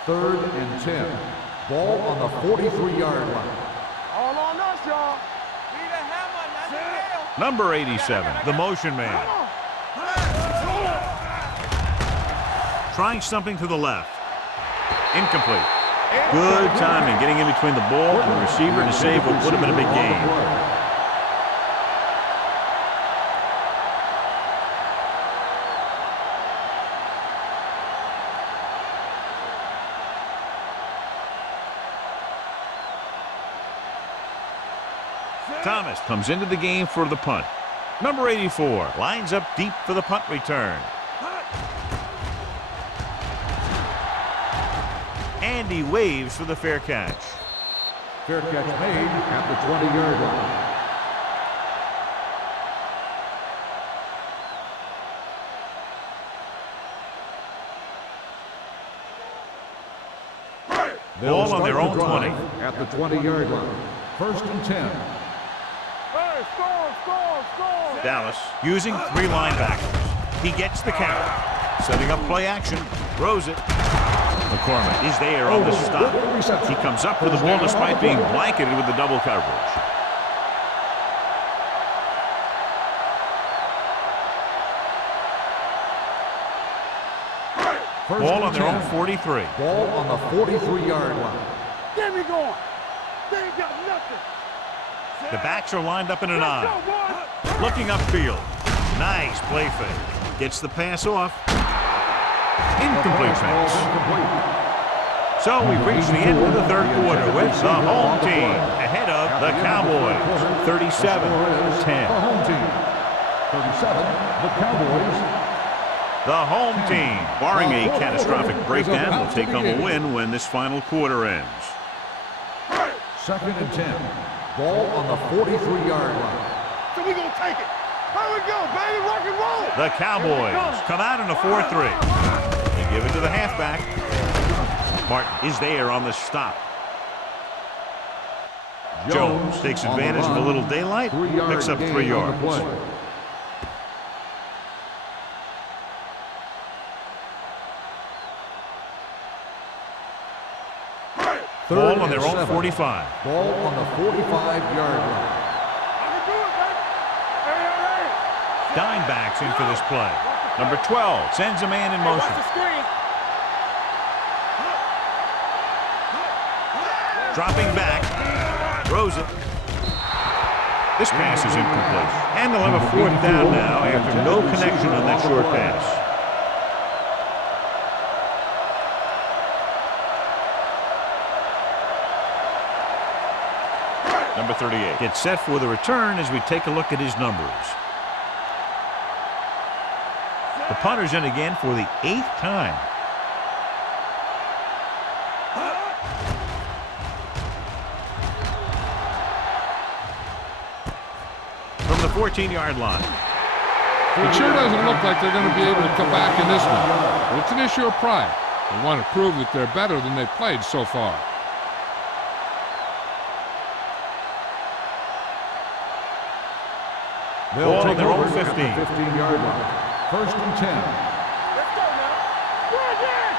Third and 10. Ball on the 43-yard line. All on us, y'all. Be the hammer, not the nail. Number 87, the motion man. Trying something to the left. Incomplete. Good timing, getting in between the ball and the receiver to save what would have been a big gain. Thomas comes into the game for the punt. Number 84 lines up deep for the punt return. And he waves for the fair catch. Fair catch made at the 20-yard line. Ball on their own 20. At the 20-yard line. First and 10. Hey, score. Dallas using three linebackers. He gets the count. Setting up play action. Throws it. McCormick is there on the stop. He comes up with the ball despite being blanketed with the double coverage. Ball on their own 43. Ball on the 43-yard line. Get me going. They ain't got nothing. The backs are lined up in an Let's eye. go, boy. Looking upfield. Nice play fake. Gets the pass off. Incomplete pass. So we've reached the end of the third quarter with the home team ahead of the Cowboys, 37-10. The home team. 37, the Cowboys. The home team, barring a catastrophic breakdown, will take home a win when this final quarter ends. Second and 10. Ball on the 43-yard line. So we gonna take it. Here we go, baby. Rock and roll. The Cowboys come out in a 4-3. They give it to the halfback. Martin is there on the stop. Jones takes advantage of a little daylight, picks up 3 yards. Ball on their own 45. Ball on the 45-yard line. Dime backs in for this play. Number 12 sends a man in motion. Dropping back, throws it. This pass is incomplete. And they'll have a 4th down now after no connection on that short pass. Number 38 gets set for the return as we take a look at his numbers. The punter's in again for the 8th time. From the 14-yard line. It sure doesn't look like they're going to be able to come back in this one. But it's an issue of pride. They want to prove that they're better than they've played so far. They'll take their over own at the 15-yard line. 1st and 10. Let's go now. Go again.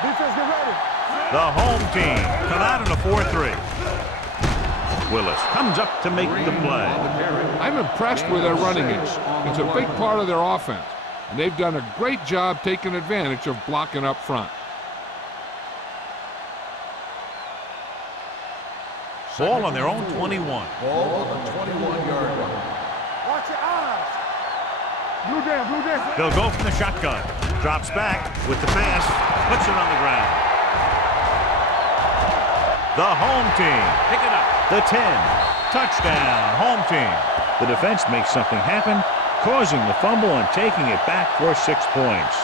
Defense, get ready. The home team come out in a 4-3. Willis comes up to make the play. I'm impressed with their running game. It's a big part of their offense, and they've done a great job taking advantage of blocking up front. Ball on their own 21. Ball on the 21-yard line. Watch your eyes. Blue down, blue down. They'll go from the shotgun. Drops back with the pass. Puts it on the ground. The home team pick it up. The 10. Touchdown, home team. The defense makes something happen, causing the fumble and taking it back for 6 points.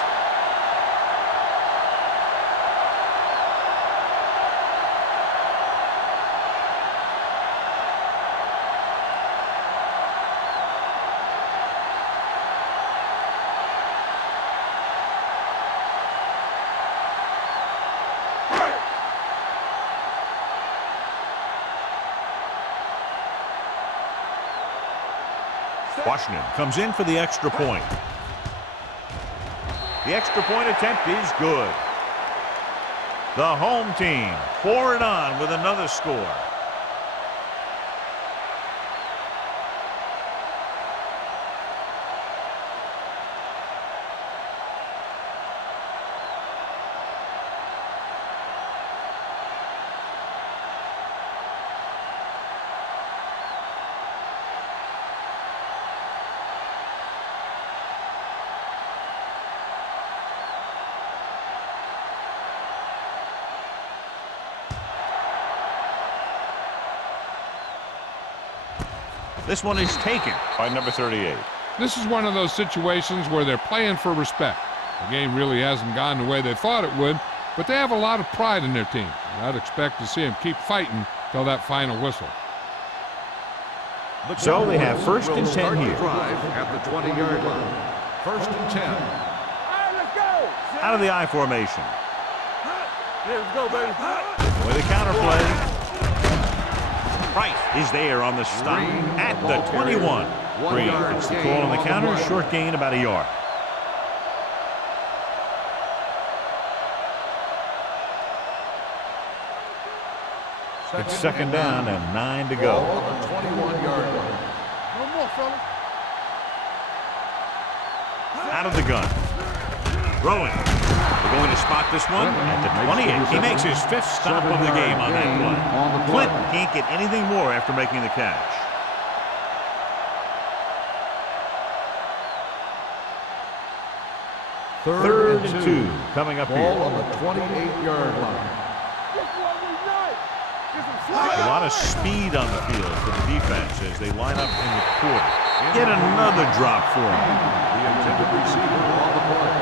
Washington comes in for the extra point. The extra point attempt is good. The home team pour it on with another score. This one is taken by number 38. This is one of those situations where they're playing for respect. The game really hasn't gone the way they thought it would, but they have a lot of pride in their team. And I'd expect to see them keep fighting till that final whistle. So they have 1st and 10 here. Drive at the 20-yard line. 1st and 10. All right, let's go. Out of the I formation. Yeah, let's go, baby. With a counter play. Price is there on the stop at the 21. Green gets the call on the counter. Short gain about a yard. It's 2nd down and 9 to go. Ball on the 21-yard line. No more, fellas. Out of the gun. Throwing. They're going to spot this one at the 28. He makes his 5th stop of the game on that play. Clint can't get anything more after making the catch. Third and 2 coming up Ball here. on the 28-yard line. This one we like. Get some A lot of speed on the field for the defense as they line up in the quarter. Get another drop for him. The intended receiver on the play.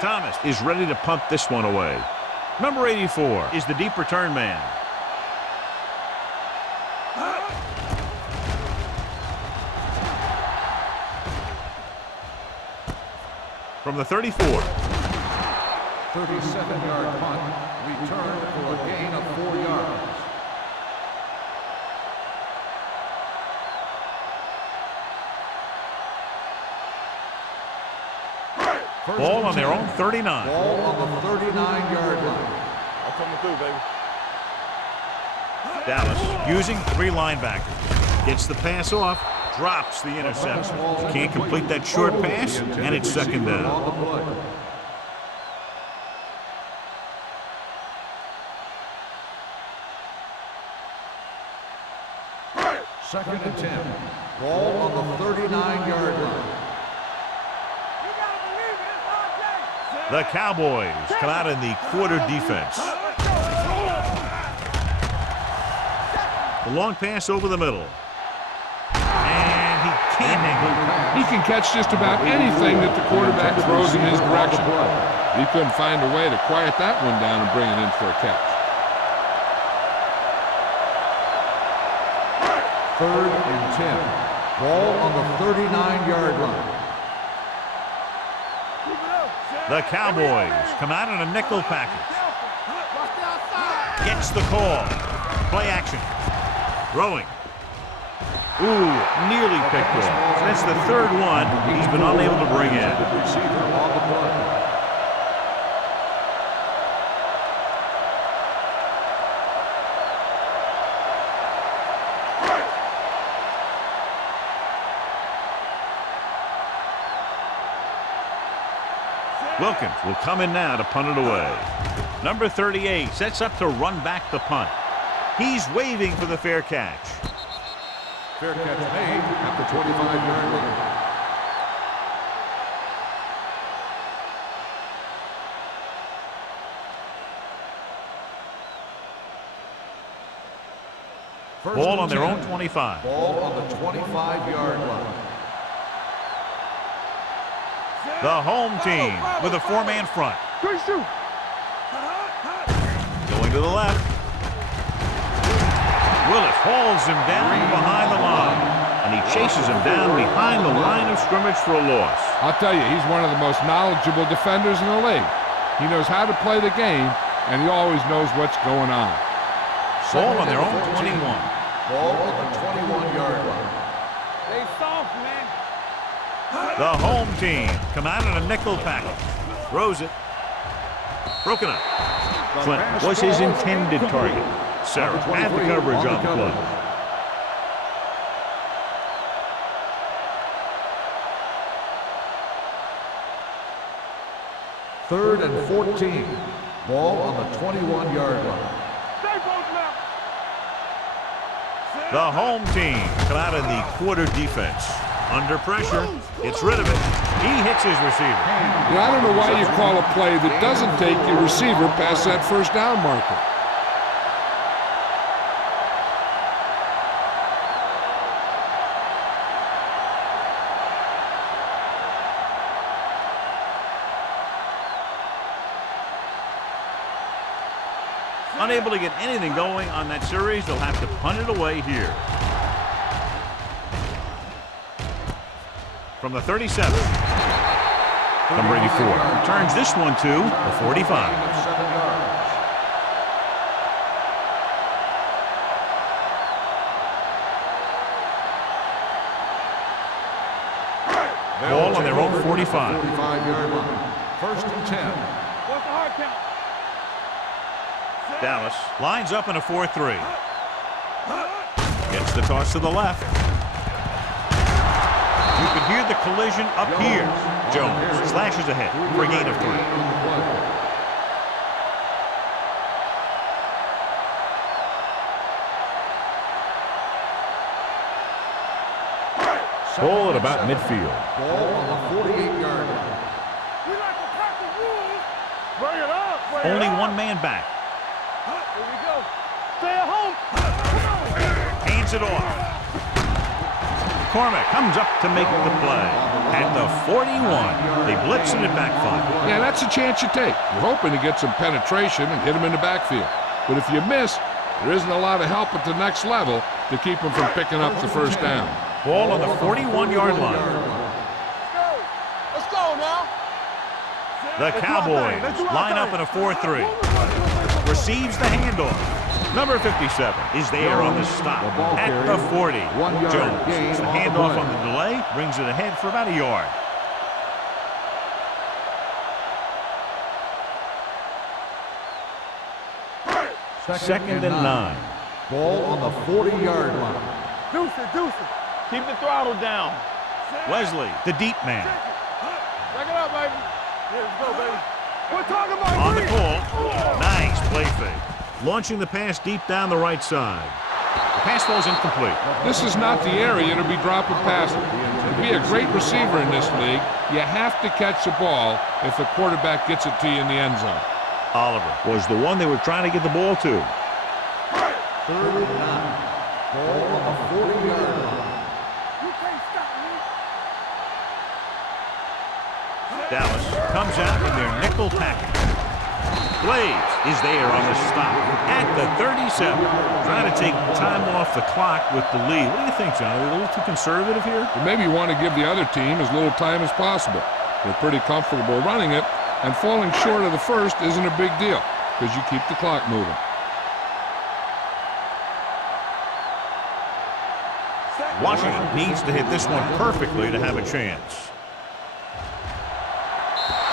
Thomas is ready to punt this one away. Number 84 is the deep return man. From the 34. 37-yard punt. Return for a gain of 4 yards. Ball on their own 39. Ball on the 39-yard line. I'm coming through, baby. Dallas using 3 linebackers. Gets the pass off, drops the interception. Can't complete that short pass, and it's second down. Second and 10. Ball on the 39-yard line. The Cowboys come out in the quarter defense. The long pass over the middle. And he can't hang it. He can catch just about anything that the quarterback throws in his direction. He couldn't find a way to quiet that one down and bring it in for a catch. Third and 10. Ball on the 39-yard line. The Cowboys come out in a nickel package. Gets the call. Play action. Throwing. Ooh, nearly picked off. That's the third one he's been unable to bring in. Receiver on the play. Wilkins will come in now to punt it away. Number 38 sets up to run back the punt. He's waving for the fair catch. Fair catch made at the 25-yard line. Ball on their own 25. Ball on the 25-yard line. The home team with a 4-man front. Going to the left. Willis hauls him down behind the line, and he chases him down behind the line of scrimmage for a loss. I'll tell you, he's one of the most knowledgeable defenders in the league. He knows how to play the game, and he always knows what's going on. Ball on their own 21. Ball on the 21-yard line. They soft, man. The home team come out in a nickel package. Throws it. Broken up. Clint was his intended target. Sarah had the coverage on the play. Third and 14. Ball on the 21-yard line. The home team come out in the quarter defense. Under pressure, gets rid of it. He hits his receiver. Now, I don't know why you call a play that doesn't take your receiver past that first down marker. Unable to get anything going on that series, they'll have to punt it away here. From the 37. Number 84 turns this one to the 45. Ball on their own 45. 45-yard line. First and 10. What's the hard count? Dallas lines up in a 4-3. Gets the toss to the left. You can hear the collision up here. Jones slashes ahead for a gain of 3. Ball at about midfield. Ball on the 48-yard line. We like to crack the rules. Bring it up. Bring Only it up. one man back. Here we go. Stay at home. Hands it off. McCormick comes up to make the play. at the 41. They blitz and it backfires. Yeah, that's a chance you take. You're hoping to get some penetration and hit him in the backfield. But if you miss, there isn't a lot of help at the next level to keep him from picking up the first down. Ball on the 41-yard line. Let's go now. The Cowboys line up in a 4-3. Receives the handoff. Number 57 is there on the stop at the 40. Jones gets the handoff on the delay, brings it ahead for about a yard. Second and 9. Ball on the 40-yard line. Deuce it. Keep the throttle down. Wesley, the deep man. Check it out, baby. Here, let's go, baby. We're talking about On the green. call. Nice play fake. Launching the pass deep down the right side. The pass falls incomplete. This is not the area to be dropping passes. To be a great receiver in this league, you have to catch the ball if the quarterback gets it to you in the end zone. Oliver was the one they were trying to get the ball to. 3rd and 9. Ball on the 40-yard line. You can't stop me. Dallas comes out in their nickel package. Blaze is there on the stop at the 37. Trying to take time off the clock with the lead. What do you think, John? Are they a little too conservative here? But maybe you want to give the other team as little time as possible. They're pretty comfortable running it, and falling short of the first isn't a big deal because you keep the clock moving. Washington needs to hit this one perfectly to have a chance.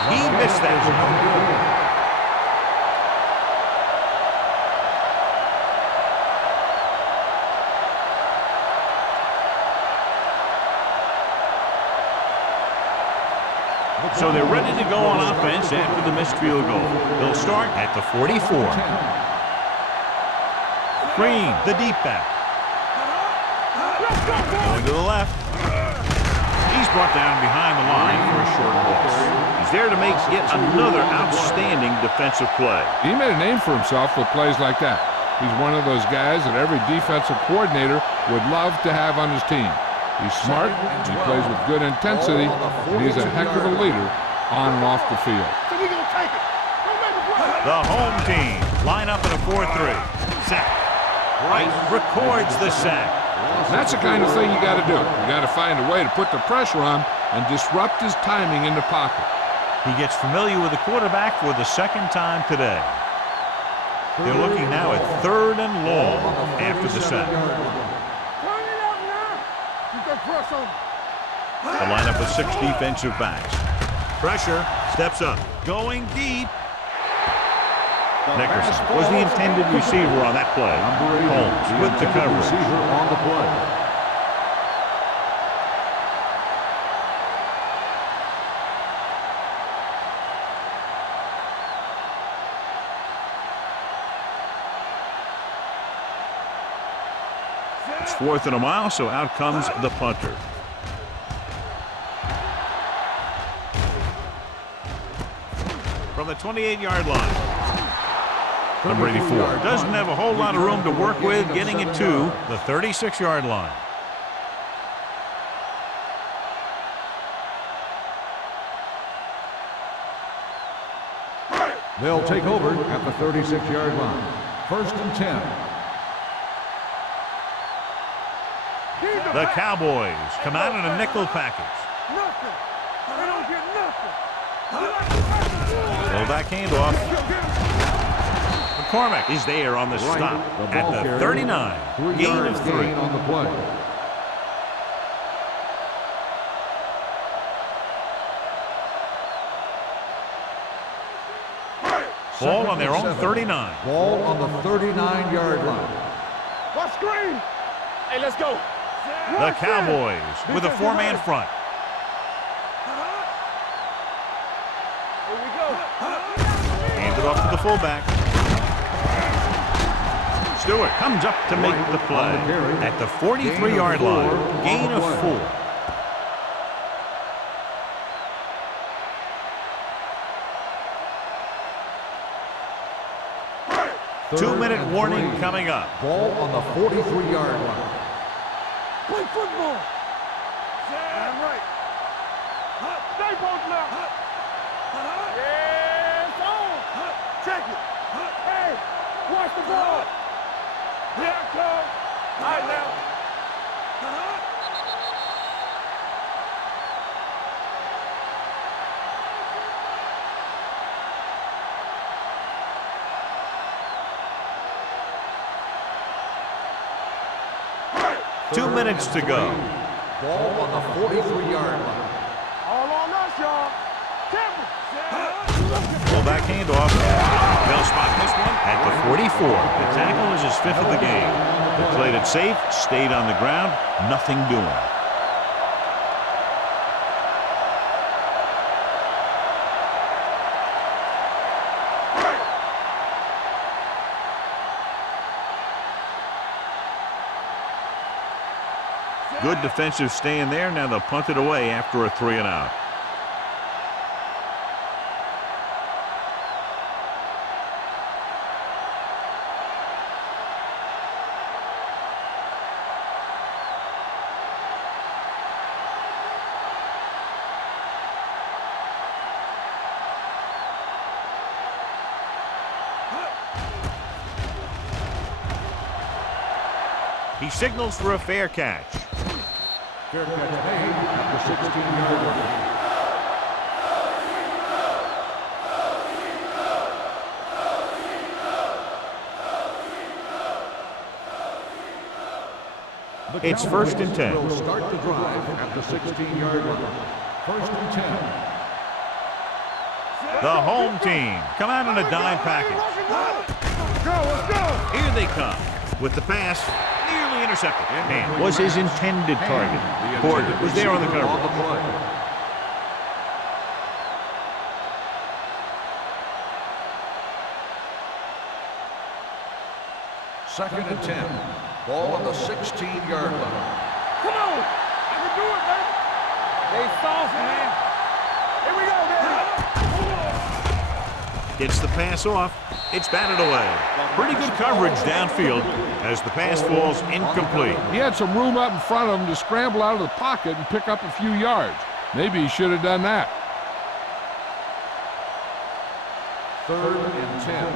He missed that one. So they're ready to go on offense after the missed field goal. They'll start at the 44. Green, the deep back. Going to the left. He's brought down behind the line for a short loss. He's there to make yet another outstanding defensive play. He made a name for himself with plays like that. He's one of those guys that every defensive coordinator would love to have on his team. He's smart, he plays with good intensity, and he's a heck of a leader on and off the field. So we gonna take it. The home team line up in a 4-3. Sack. Rice records the sack. That's the kind of thing you got to do. You got to find a way to put the pressure on and disrupt his timing in the pocket. He gets familiar with the quarterback for the second time today. They're looking now at 3rd and long after the sack. Turn it up now. You can press on. The lineup with 6 defensive backs. Pressure, steps up, going deep. Nickerson was the intended receiver on that play. Holmes with the coverage. Receiver on the play. It's 4th and a mile, so out comes the punter. From the 28-yard line. Number 84 doesn't have a whole lot of room to work with, getting it to the 36-yard line. They'll take over at the 36-yard line. 1st and 10. The Cowboys come out in a nickel package. Nothing. They don't get nothing. Little back handoff. McCormick is there on the stop at the 39. Gain of 3. On the play. Ball on their own 39. Ball on the 39-yard line. Watch screen. Hey, let's go. The Cowboys with a 4-man front. Here we go. Handed off to the fullback. Stewart comes up to make the play at the 43-yard line. Gain of 4. Two-minute warning coming up. Ball on the 43-yard line. Play football. Damn right. Stay both now. Yeah, it's on. Check it. Hey, watch the ball. Here I come. All right, now. 2 minutes to go. Ball on the 43-yard line. All on us, y'all. Cameron. Fullback handoff. They'll spot this one at the 44. The tackle is his 5th of the game. They played it safe, stayed on the ground, nothing doing. Good defensive stand there. Now they'll punt it away after a 3-and-out. He signals for a fair catch. Fair catch made at the 16-yard line. It's 1st and 10. Will start the drive at the 16-yard line. 1st and 10. The home team come out in a dime package. Let's go. Here they come with the pass. Nearly intercepted. And was his intended target. Ford was there on the cover. On the play. Second and 10. Ball on the 16-yard line. Come on. I can do it, baby. They soft, man. Here we go, man. Gets the pass off. It's batted away. Pretty good coverage downfield as the pass falls incomplete. He had some room up in front of him to scramble out of the pocket and pick up a few yards. Maybe he should have done that. 3rd and 10.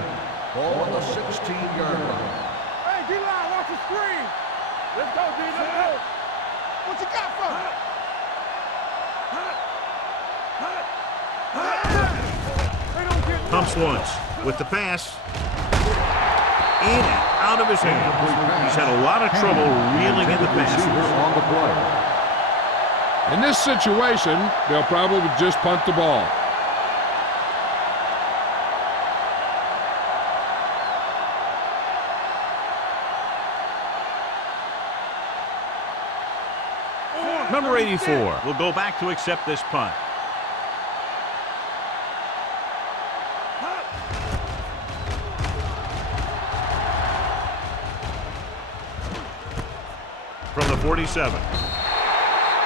Ball on the 16-yard line. Hey, D-line, watch the screen. Let's go, D. Let's go. What you got for me? They don't get Pumps once with the pass. In and out of his hands. He's had a lot of trouble reeling in the pass. On the play. In this situation, they'll probably just punt the ball. Number 84 will go back to accept this punt. From the 47.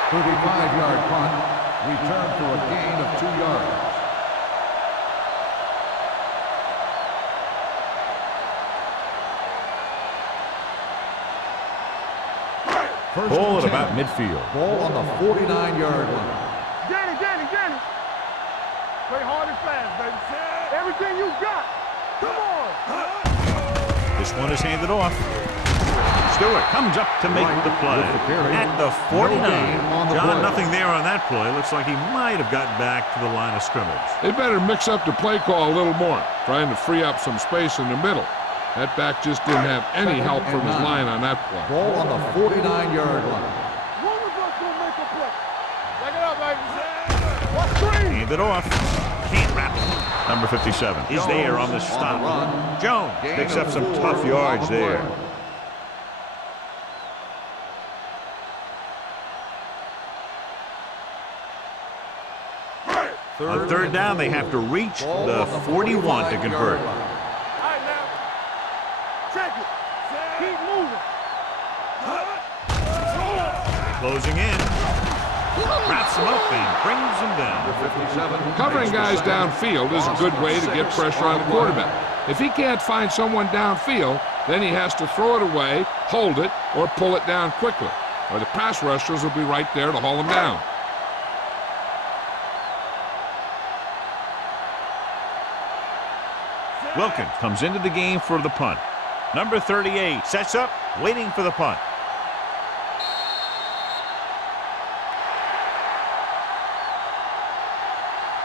35-yard punt. Return for a gain of 2 yards. Ball at about midfield. Ball on the 49-yard line. Danny. Play hard and fast, baby. Everything you got. Come on. This one is handed off. Stewart comes up to make the play. At the 49. John, nothing there on that play. Looks like he might have gotten back to the line of scrimmage. They better mix up the play call a little more, trying to free up some space in the middle. That back just didn't have any help from his line on that play. Ball on the 49-yard line. One of us gonna make a play. Take it up, baby. What's screen? Handed off. Can't wrap it. Number 57 is there on the stop. Jones picks up some tough yards there. On 3rd down, they have to reach the 41 to convert. All right, now. Check it. Keep moving. Closing in. Wraps him up and brings him down. Covering guys downfield is a good way to get pressure on the quarterback. If he can't find someone downfield, then he has to throw it away, hold it, or pull it down quickly, or the pass rushers will be right there to haul him down. Wilkins comes into the game for the punt. Number 38 sets up, waiting for the punt.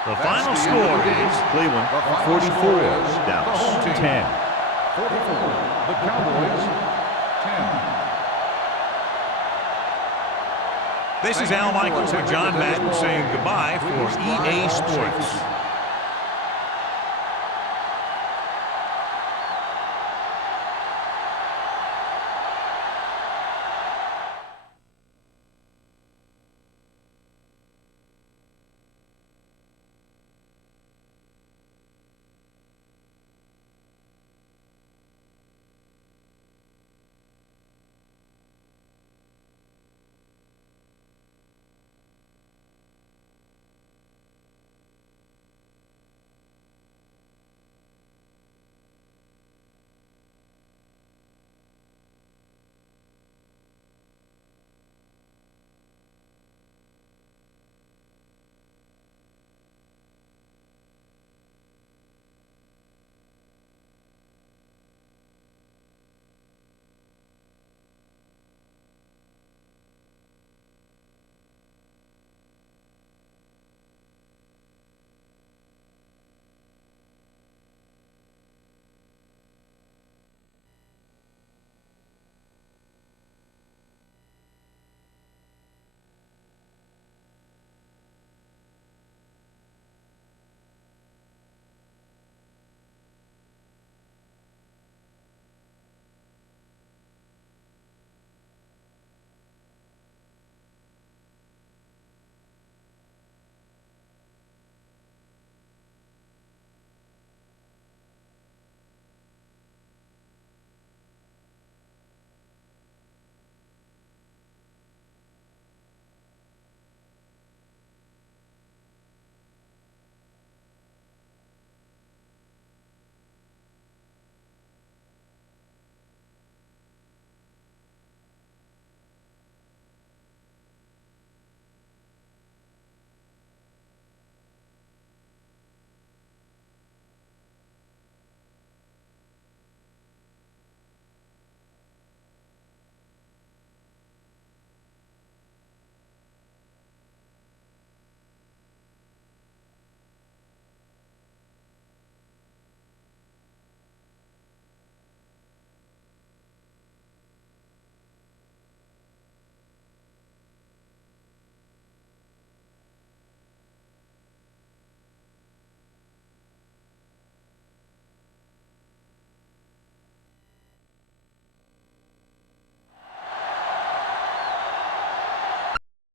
The final score is Cleveland 44, Dallas 10. 44. The Cowboys 10. This is Al Michaels with John Madden saying goodbye for EA Sports.